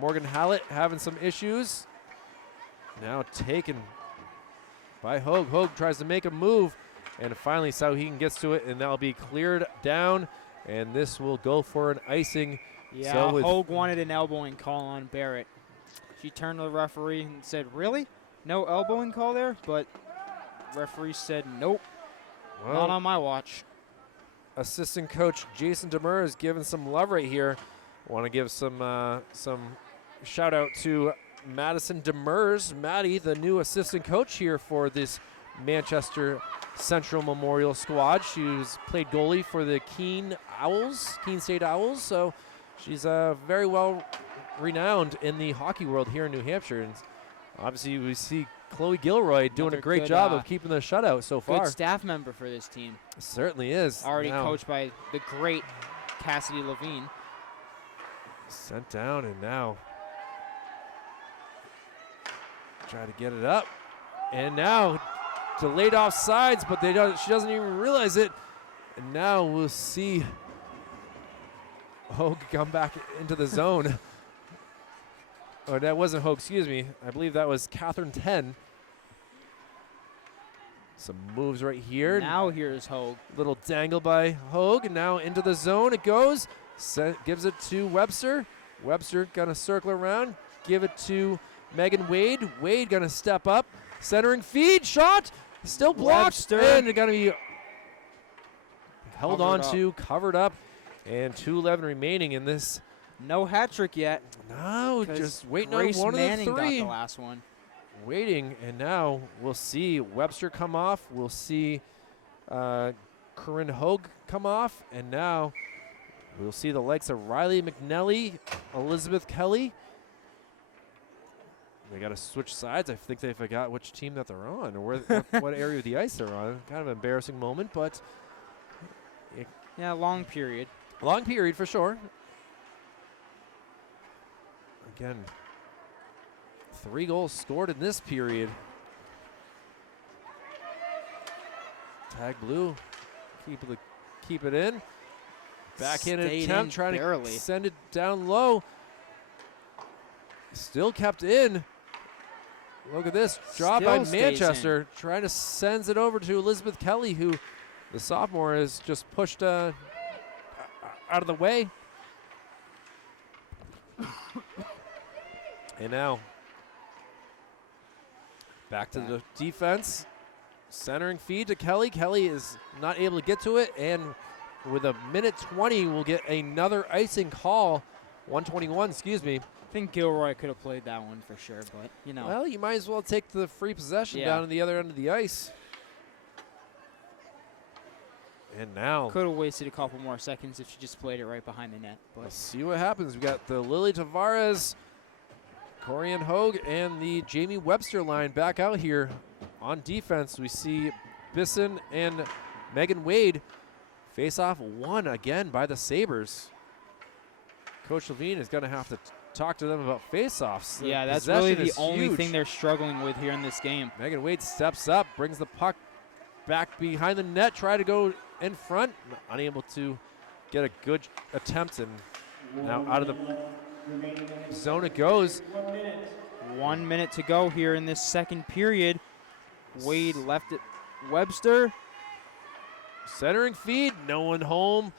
Morgan Hallett having some issues. Now taken by Hogue. Hogue tries to make a move, and finally Souhegan gets to it, and that'll be cleared down, and this will go for an icing. Yeah, So with Hogue wanted an elbowing call on Barrett. She turned to the referee and said, "Really? No elbowing call there?" But referee said, "Nope, not on my watch." Assistant coach Jason Demers is giving some love right here. Want to give some shout out to Madison Demers, Maddie, the new assistant coach here for this Manchester Central Memorial squad. She's played goalie for the Keene State Owls, so she's very well renowned in the hockey world here in New Hampshire. And obviously, we see Chloe Gilroy doing Another a great good, job of keeping the shutout so far. Good staff member for this team. Certainly is. Already Now coached by the great Cassidy Levine. sent down, and now try to get it up. And now delayed off sides, but she doesn't even realize it. And now we'll see Hogue come back into the zone. Oh, that wasn't Hogue, excuse me. I believe that was Catherine 10. Some moves right here. Now here's Hogue. Little dangle by Hogue, and now into the zone it goes. Gives it to Webster. Webster gonna circle around, give it to Megan Wade. Wade going to step up. Centering feed. Shot. Still blocked. Webster. And going to be held on Covered to, covered up. And 2:11 remaining in this. No hat trick yet. No, 'cause just waiting Grace on one Manning of the three. got the last one. Waiting, and now we'll see Webster come off. We'll see Corinne Hogue come off, and now we'll see the likes of Riley McNelly, Elizabeth Kelly. They got to switch sides. I think they forgot which team that they're on or what area of the ice they're on. Kind of an embarrassing moment, but Yeah, long period. long period for sure. Again, 3 goals scored in this period. Tag blue, keep it in. Backhanded Stayed attempt, in trying barely. to send it down low. Still kept in. Look at this job by Still stays Manchester, trying to sends it over to Elizabeth Kelly, who the sophomore has just pushed out of the way. And now back to the defense. Centering feed to Kelly. Kelly is not able to get to it, and with a minute 20, we'll get another icing call. 121, excuse me. I think Gilroy could have played that one for sure, but you know. Well, you might as well take the free possession Yeah. down at the other end of the ice. And now Could have wasted a couple more seconds if she just played it right behind the net. But let's see what happens. We got the Lily Tavares, Corianne Hogue, and the Jamie Webster line back out here on defense. We see Bisson and Megan Wade face off one again by the Sabres. Coach Levine is going to have to talk to them about face-offs. yeah, that's Possession really the is only huge. thing they're struggling with here in this game. Megan Wade steps up, brings the puck back behind the net, try to go in front, unable to get a good attempt, and now out of the zone it goes. 1 minute to go here in this second period. Wade left it. Webster. Centering feed, no one home.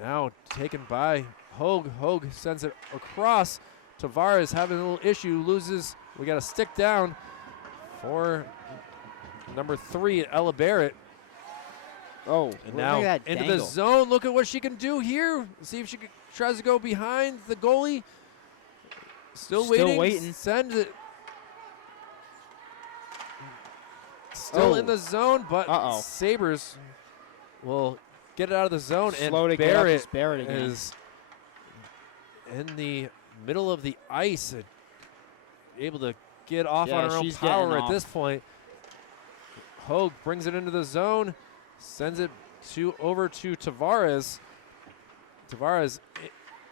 Now taken by Hogue. Hogue sends it across. Tavares having a little issue, loses. We got a stick down for number 3, Ella Barrett. Oh, And look now at that into the dangle. zone. Look at what she can do here. See if she tries to go behind the goalie. Still waiting. Sends it. Still in the zone, but Sabres will get it out of the zone. Slow and to get up Barrett is Barrett again. is in the middle of the ice, able to get off Yeah, on her own she's power getting at off. this point. Hogue brings it into the zone, sends it over to Tavares. Tavares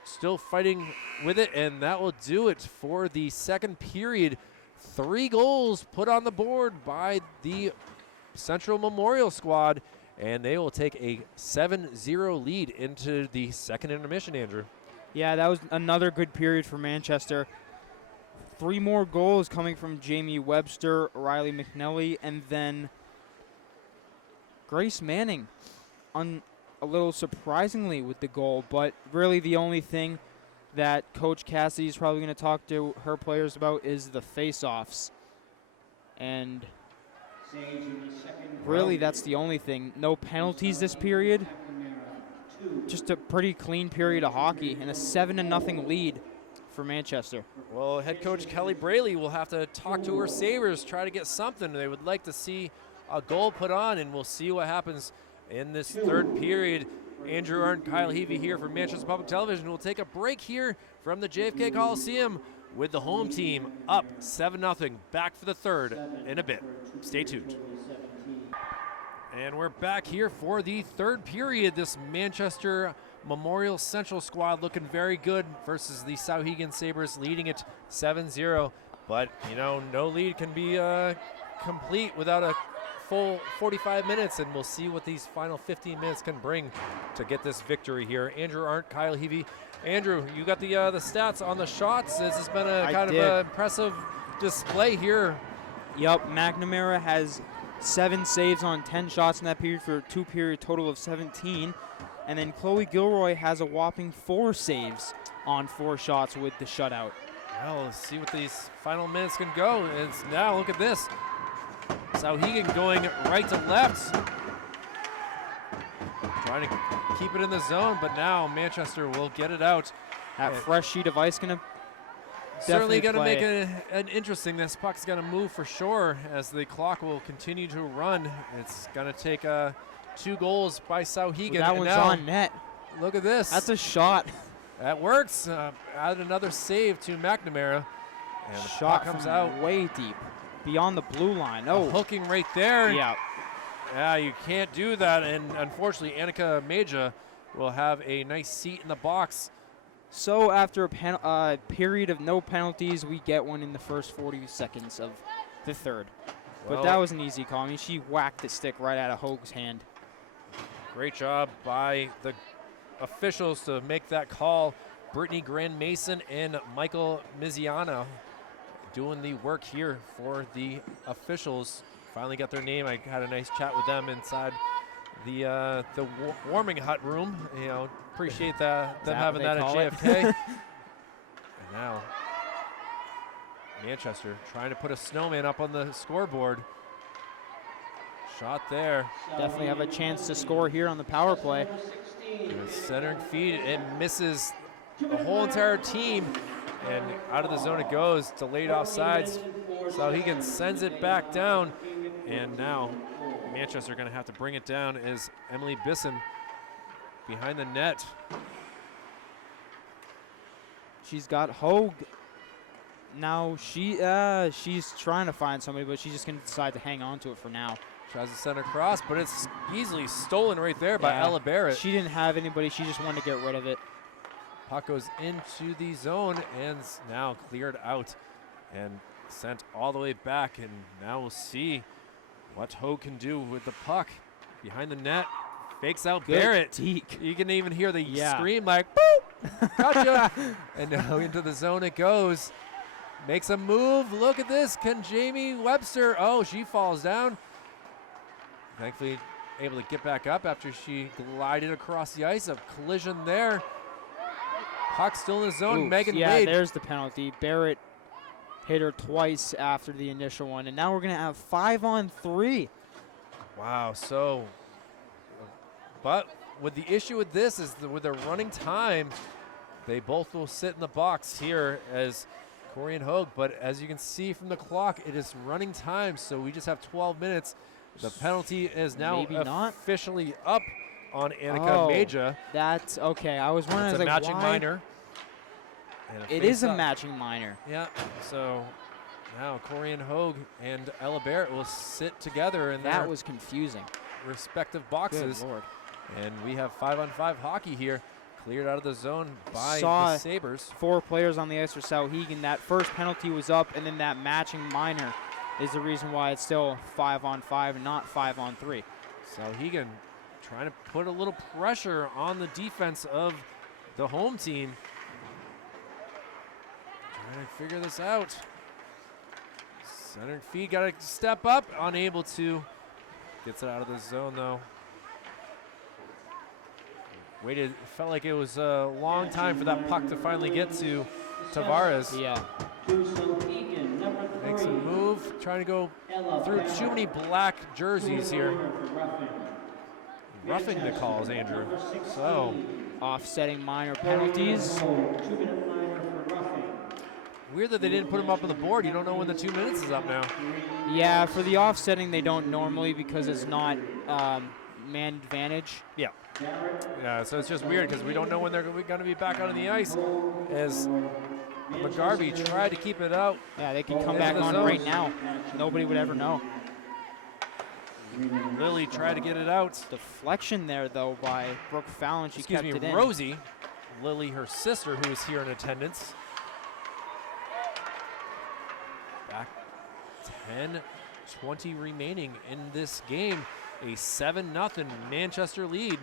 still fighting with it, and that will do it for the second period. 3 goals put on the board by the Central Memorial squad, and they will take a 7-0 lead into the second intermission, Andrew. Yeah, that was another good period for Manchester. 3 more goals coming from Jamie Webster, Riley McNelly, and then Grace Manning, a little surprisingly with the goal, but really the only thing that Coach Cassidy is probably going to talk to her players about is the face-offs. And really that's the only thing. No penalties this period. Just a pretty clean period of hockey and a 7-0 lead for Manchester. Well, head coach Kelly Braley will have to talk to her Sabres, try to get something. They would like to see a goal put on, and we'll see what happens in this third period. Andrew Arndt, Kyle Heavey here from Manchester Public Television. We'll take a break here from the JFK Coliseum with the home team up 7-0. Back for the third in a bit. Stay tuned. And we're back here for the third period. This Manchester Memorial Central squad looking very good versus the Souhegan Sabres, leading it 7-0. But, you know, no lead can be complete without a full 45 minutes, and we'll see what these final 15 minutes can bring to get this victory here. Andrew Arndt, Kyle Heavey. Andrew, you got the stats on the shots. This has been a kind of impressive display here. Yep, McNamara has 7 saves on 10 shots in that period for a 2-period total of 17. And then Chloe Gilroy has a whopping 4 saves on 4 shots with the shutout. Well, let's see what these final minutes can go. It's now, look at this. Souhegan going right to left. Trying to keep it in the zone, but now Manchester will get it out. That fresh sheet of ice going to Certainly definitely going to play. make an interesting. This puck's going to move for sure as the clock will continue to run. It's going to take 2 goals by Souhegan. That and one's now, on net. look at this. That's a shot. That works. Add another save to McNamara. And the Shot puck comes from out. way deep, beyond the blue line. Oh, Hooking right there. yeah. Yeah, you can't do that. And unfortunately, Annika Meja will have a nice seat in the box. So after a period of no penalties, we get one in the first 40 seconds of the third. But Well, that was an easy call. I mean, she whacked the stick right out of Hoag's hand. great job by the officials to make that call. Brittany Grand Mason and Michael Miziana doing the work here for the officials. Finally got their name. I had a nice chat with them inside the warming hut room. You know, appreciate them having that at JFK. And now Manchester trying to put a snowman up on the scoreboard. Shot there. Definitely have a chance to score here on the power play. And centering feed, it misses the whole entire team, and out of the zone it goes. Delayed offsides. Souhegan sends it back down, and now Manchester going to have to bring it down as Emily Bisson behind the net. She's got Hoag. Now she's trying to find somebody, but she's just going to decide to hang on to it for now. Tries to send across, but it's easily stolen right there by Yeah. Ella Barrett. She didn't have anybody. She just wanted to get rid of it. Puck goes into the zone and now cleared out and sent all the way back. And now we'll see what Hoag can do with the puck behind the net. Fakes out Good Barrett. deke. You can even hear the Yeah. scream like, boop, gotcha. And now into the zone it goes. Makes a move. Look at this. Can Jamie Webster? Oh, she falls down. Thankfully able to get back up after she glided across the ice. A collision there. Puck still in the zone. Oof. Megan Yeah, Wade. there's the penalty. Barrett hit her twice after the initial one, and now we're going to have 5-on-3. Wow, so, but with the issue with this is with their running time, they both will sit in the box here as Corey and Hoag, but as you can see from the clock, it is running time, so we just have 12 minutes. The penalty is now Maybe not. officially up on Annika Meja. That's okay. I was wondering, It's I a was like, matching why? minor. And It is a face-up. matching minor. Yeah, so now Corey and Hoag and Ella Barrett will sit together in That their was confusing. respective Good boxes. Lord. And we have 5-on-5 hockey here, cleared out of the zone by Saw the Sabres. 4 players on the ice for Souhegan. That first penalty was up, and then that matching minor is the reason why it's still 5-on-5 and not 5-on-3. Souhegan trying to put a little pressure on the defense of the home team. Trying to figure this out. Center feed got to step up, unable to. Gets it out of the zone though. Waited, felt like it was a long time for that puck to finally get to Tavares. Yeah. Makes a move, trying to go through too many black jerseys here. Roughing the calls, Andrew. So, Offsetting minor penalties. weird that they didn't put him up on the board. You don't know when the 2 minutes is up now. Yeah, for the offsetting, they don't normally because it's not man advantage. Yeah. Yeah, so it's just weird because we don't know when they're going to be back out on the ice. As McGarvey tried to keep it out. Yeah, they can come Into back the on zone. right now. Nobody would ever know. Lily tried to get it out. Deflection there, though, by Brooke Fallon. She Excuse kept me, it in. Rosie, Lily, her sister, who is here in attendance. Back 10-20 remaining in this game. A 7-0 Manchester lead.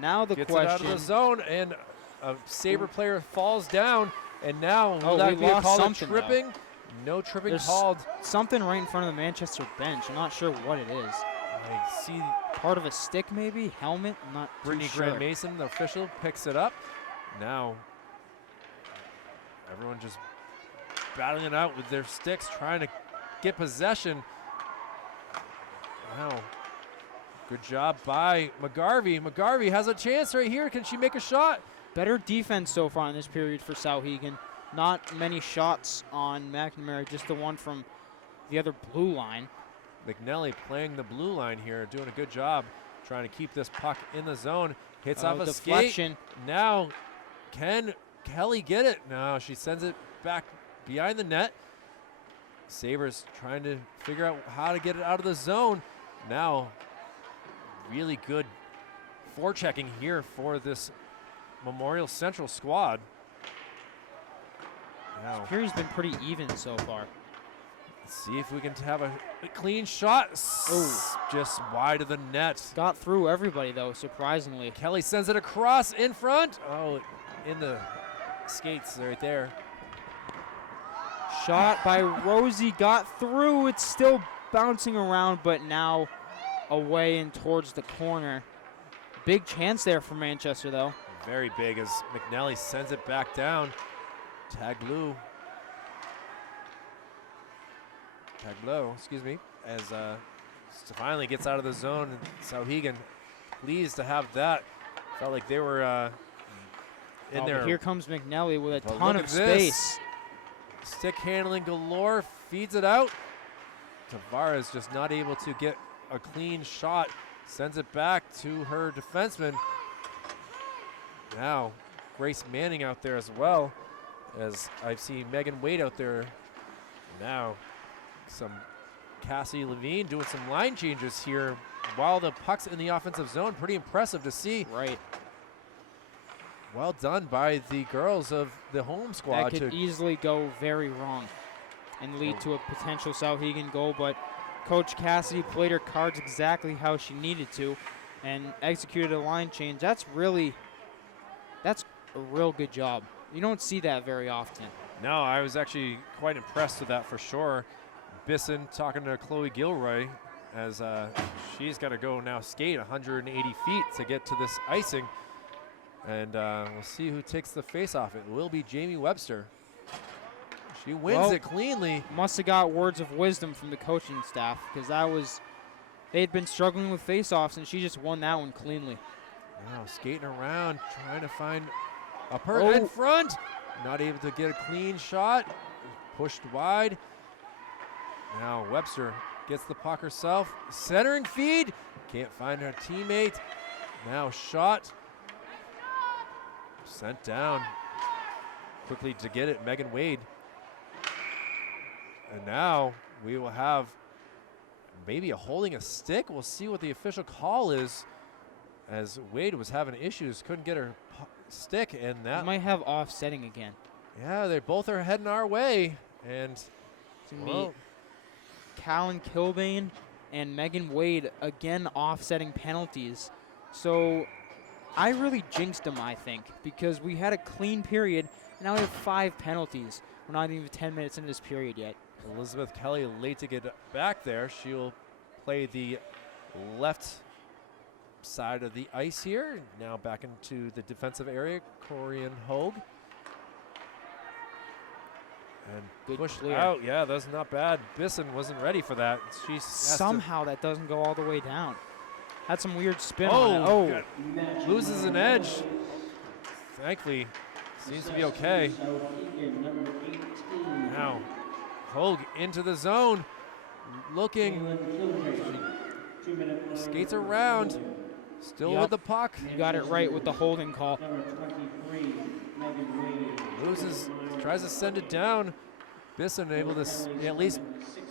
Now the Gets it out of question. the zone, and a Sabre player falls down. And now, will Oh, that we be a lost call of something, though. tripping? No tripping There's called. something right in front of the Manchester bench. I'm not sure what it is. I see Part of a stick, maybe? Helmet? I'm not too Brittany sure. Grant Mason, the official, picks it up. Now, Everyone just battling it out with their sticks, trying to get possession. Wow. Good job by McGarvey. McGarvey has a chance right here. Can she make a shot? Better defense so far in this period for Souhegan. Not many shots on McNamara, just the one from the other blue line. McNelly playing the blue line here, doing a good job trying to keep this puck in the zone. Hits off a deflection. skate. Now, can Kelly get it? No, she sends it back behind the net. Sabres trying to figure out how to get it out of the zone. Now, really good forechecking here for this Memorial Central squad. Now, This period's been pretty even so far. let's see if we can have a clean shot. Oh. Just wide of the net. Got through everybody, though, surprisingly. Kelly sends it across in front. Oh, in the skates right there. Shot by Rosie, got through. It's still bouncing around, but now away and towards the corner. Big chance there for Manchester, though. Very big as McNelly sends it back down. Tableau, excuse me, as finally gets out of the zone. And Souhegan pleased to have that. Felt like they were in Oh, there. but here comes McNelly with a But ton look of at this. space. Stick handling galore, feeds it out. Tavares just not able to get a clean shot. Sends it back to her defenseman. Now, Grace Manning out there as well, as I've seen Megan Wade out there. Now, some Cassie Levine doing some line changes here while the puck's in the offensive zone. Pretty impressive to see. Right. Well done by the girls of the home squad. That could easily go very wrong and lead to a potential Souhegan goal, but Coach Cassidy played her cards exactly how she needed to and executed a line change. That's a real good job. You don't see that very often. No, I was actually quite impressed with that for sure. Bisson talking to Chloe Gilroy as she's got to go now skate 180 feet to get to this icing. And we'll see who takes the face-off. It will be Jamie Webster. She wins it cleanly. Must have got words of wisdom from the coaching staff because they had been struggling with face-offs, and she just won that one cleanly. Now skating around, trying to find a person in front. Not able to get a clean shot. Pushed wide. Now Webster gets the puck herself. Centering feed. Can't find her teammate. Now shot. Sent down. Quickly to get it, Megan Wade. And now we will have maybe a holding a stick. We'll see what the official call is, as Wade was having issues, couldn't get her stick, and that might have offsetting again. Yeah, they both are heading our way, and It's gonna be Callan Kilbane and Megan Wade again offsetting penalties. So I really jinxed them, I think, because we had a clean period, and now we have 5 penalties. We're not even 10 minutes into this period yet. Elizabeth Kelly late to get back there. She'll play the left side of the ice here. Now back into the defensive area, Corian Hogue. And Good pushed clear. out. Yeah, that's not bad. Bisson wasn't ready for that. She Somehow that doesn't go all the way down. Had some weird spin Oh, on it. God. Loses an edge. Thankfully, seems to be okay. Now, Hogue into the zone. Looking. Skates around. Still with the puck. You got it right with the holding call. Loses, tries to send it down. Bisson able to at least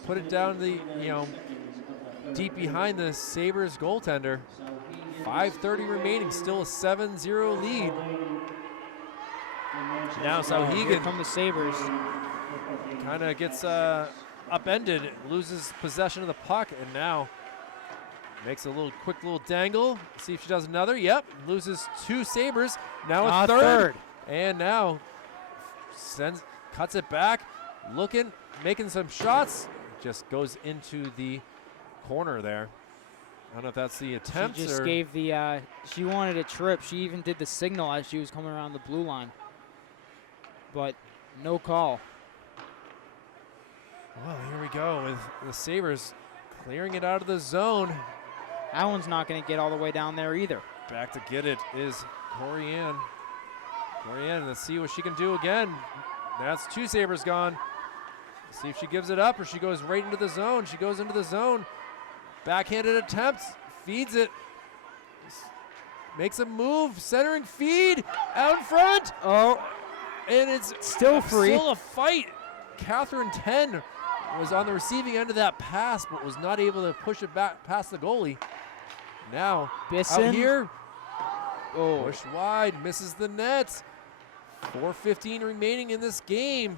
put it down the, deep behind the Sabres goaltender. 5:30 remaining, still a 7-0 lead. Now Here Souhegan come the Sabres. kind of gets upended, loses possession of the puck, and now makes a quick little dangle. See if she does another. Yep, loses 2 Sabres. Now a third. And now cuts it back, looking, making some shots. Just goes into the corner there. I don't know if that's the attempt. She just gave she wanted a trip. She even did the signal as she was coming around the blue line. but no call. Well, here we go with the Sabres clearing it out of the zone. That one's not going to get all the way down there either. Back to get it is Corianne. Corianne, let's see what she can do again. That's 2 Sabres gone. Let's see if she gives it up or she goes right into the zone. She goes into the zone. Backhanded attempt, feeds it. Makes a move, centering feed, out in front. Oh, And it's still free. Still a fight. Catherine 10 was on the receiving end of that pass, but was not able to push it back past the goalie. Now, Bisson. out here, Oh, pushed wide, misses the net. 4:15 remaining in this game.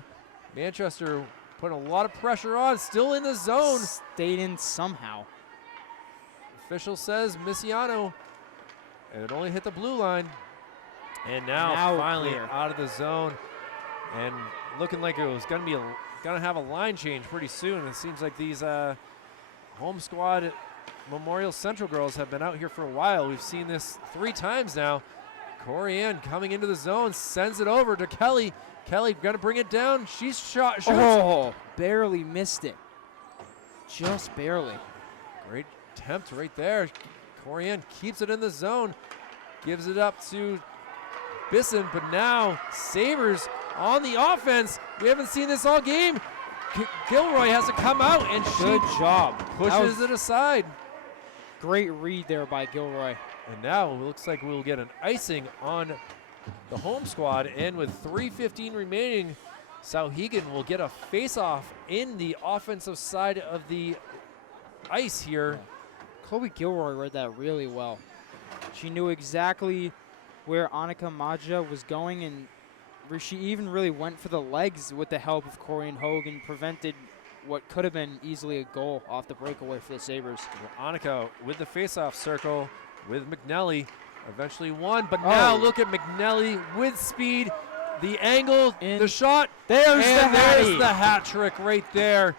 Manchester putting a lot of pressure on, still in the zone. stayed in somehow. Official says Missiano, and it only hit the blue line. And now finally clear. out of the zone, and looking like it was going to have a line change pretty soon. It seems like these home squad Memorial Central girls have been out here for a while. We've seen this 3 times now. Corianne coming into the zone, sends it over to Kelly. Kelly going to bring it down. She's shoots. Oh, barely missed it. Just barely. Great attempt right there. Corianne keeps it in the zone, gives it up to Bisson, but now Sabres on the offense. We haven't seen this all game. Gilroy has to come out, and Good job. pushes it aside. Great read there by Gilroy. And now it looks like we'll get an icing on the home squad, and with 3:15 remaining, Souhegan will get a face-off in the offensive side of the ice here. Chloe Gilroy read that really well. She knew exactly where Annika Maja was going, and she even really went for the legs with the help of Corianne Hogan, prevented what could have been easily a goal off the breakaway for the Sabres. Well, Annika with the face-off circle with McNelly, eventually won, but now look at McNelly with speed, the angle, the shot, There's there's the hat trick right there.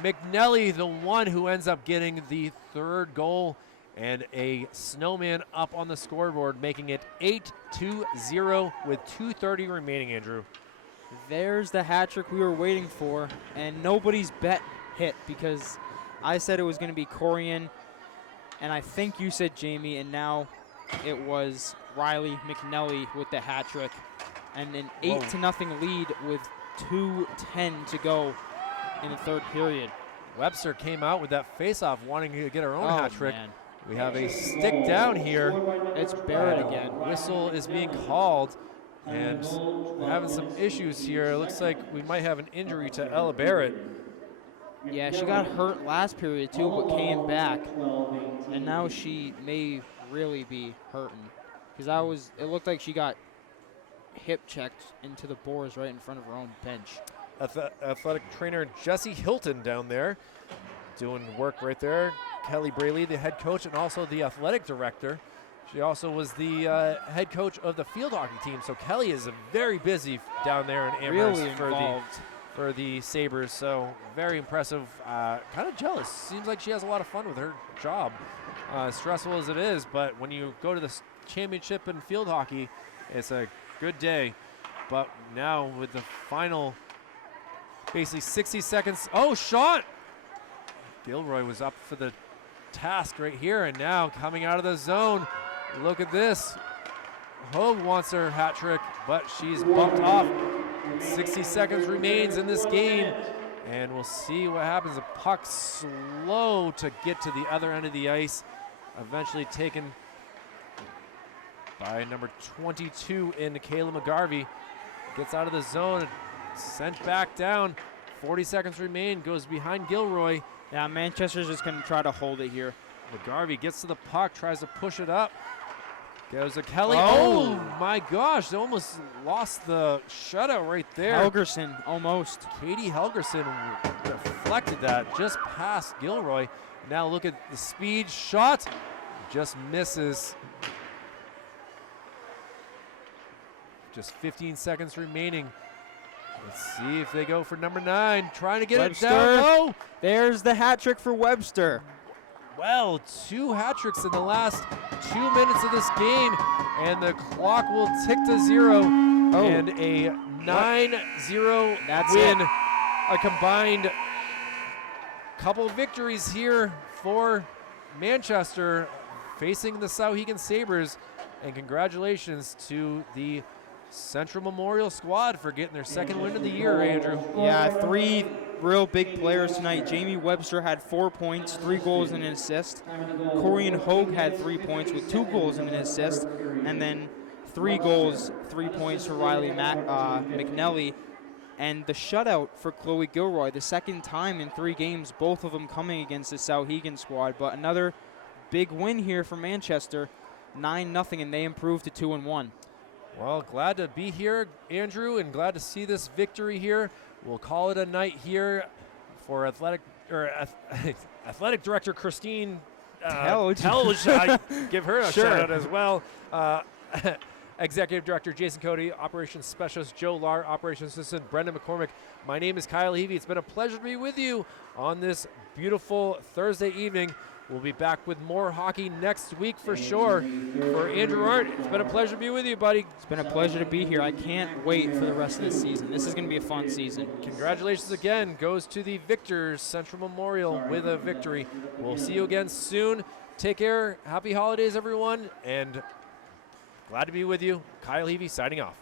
McNelly, the one who ends up getting the 3rd goal, and a snowman up on the scoreboard, making it 8-0 with 2:30 remaining, Andrew. There's the hat trick we were waiting for, and nobody's bet hit because I said it was going to be Corianne, and I think you said Jamie, and now it was Riley McNelly with the hat trick, and an 8-0 lead with 2:10 to go in the 3rd period. Webster came out with that face-off, wanting to get her own hat trick. Man. We have a stick down here. It's Barrett again. Whistle is being called, and we're having some issues here. It looks like we might have an injury to Ella Barrett. Yeah, she got hurt last period too, but came back, and now she may really be hurting because it looked like she got hip checked into the boards right in front of her own bench. Athletic trainer Jesse Hilton down there doing work right there. Kelly Braley, the head coach, and also the athletic director. She also was the head coach of the field hockey team. So Kelly is very busy down there in Amherst Really involved. for the Sabres. So very impressive. Kind of jealous. Seems like she has a lot of fun with her job. Stressful as it is, but when you go to the championship in field hockey, it's a good day. But now with the final basically 60 seconds. Oh, shot! Gilroy was up for the task right here, and now coming out of the zone. Look at this. Hogue wants her hat trick, but she's bumped off. 60 seconds remains in this game, and we'll see what happens. The puck slow to get to the other end of the ice, eventually taken by number 22 in Kayla McGarvey. Gets out of the zone, sent back down. 40 seconds remain, goes behind Gilroy. Yeah, Manchester's just going to try to hold it here. McGarvey gets to the puck, tries to push it up. Goes to Kelly. Oh. Oh my gosh, they almost lost the shutout right there. Helgerson, almost. Katie Helgerson deflected that just past Gilroy. Now look at the speed shot, just misses. Just 15 seconds remaining. Let's see if they go for number 9, trying to get Webster. it down low. There's the hat trick for Webster. Well, 2 hat tricks in the last 2 minutes of this game, and the clock will tick to 0. Oh. And 9-0 That's win. it. A combined couple victories here for Manchester facing the Souhegan Sabres. And congratulations to the Central Memorial squad for getting their second win of the year, Andrew. Yeah, 3 real big players tonight. Jamie Webster had 4 points, 3 goals and an assist. Corian Hogue had 3 points with 2 goals and an assist. And then 3 goals, 3 points for Riley McNelly. And the shutout for Chloe Gilroy, the second time in 3 games, both of them coming against the Souhegan squad. But another big win here for Manchester, 9-0, and they improved to 2-1. Well, glad to be here, Andrew, and glad to see this victory here. We'll call it a night here for athletic director Christine Telge. I give her a shout out as well. Executive Director Jason Cody, Operations Specialist Joe Lar, Operations Assistant Brendan McCormick. My name is Kyle Levy. It's been a pleasure to be with you on this beautiful Thursday evening. We'll be back with more hockey next week for sure. For Andrew Arndt, it's been a pleasure to be with you, buddy. It's been a pleasure to be here. I can't wait for the rest of the season. This is going to be a fun season. Congratulations again goes to the victors, Central Memorial, with a victory. We'll see you again soon. Take care. Happy holidays, everyone, and glad to be with you. Kyle Levy signing off.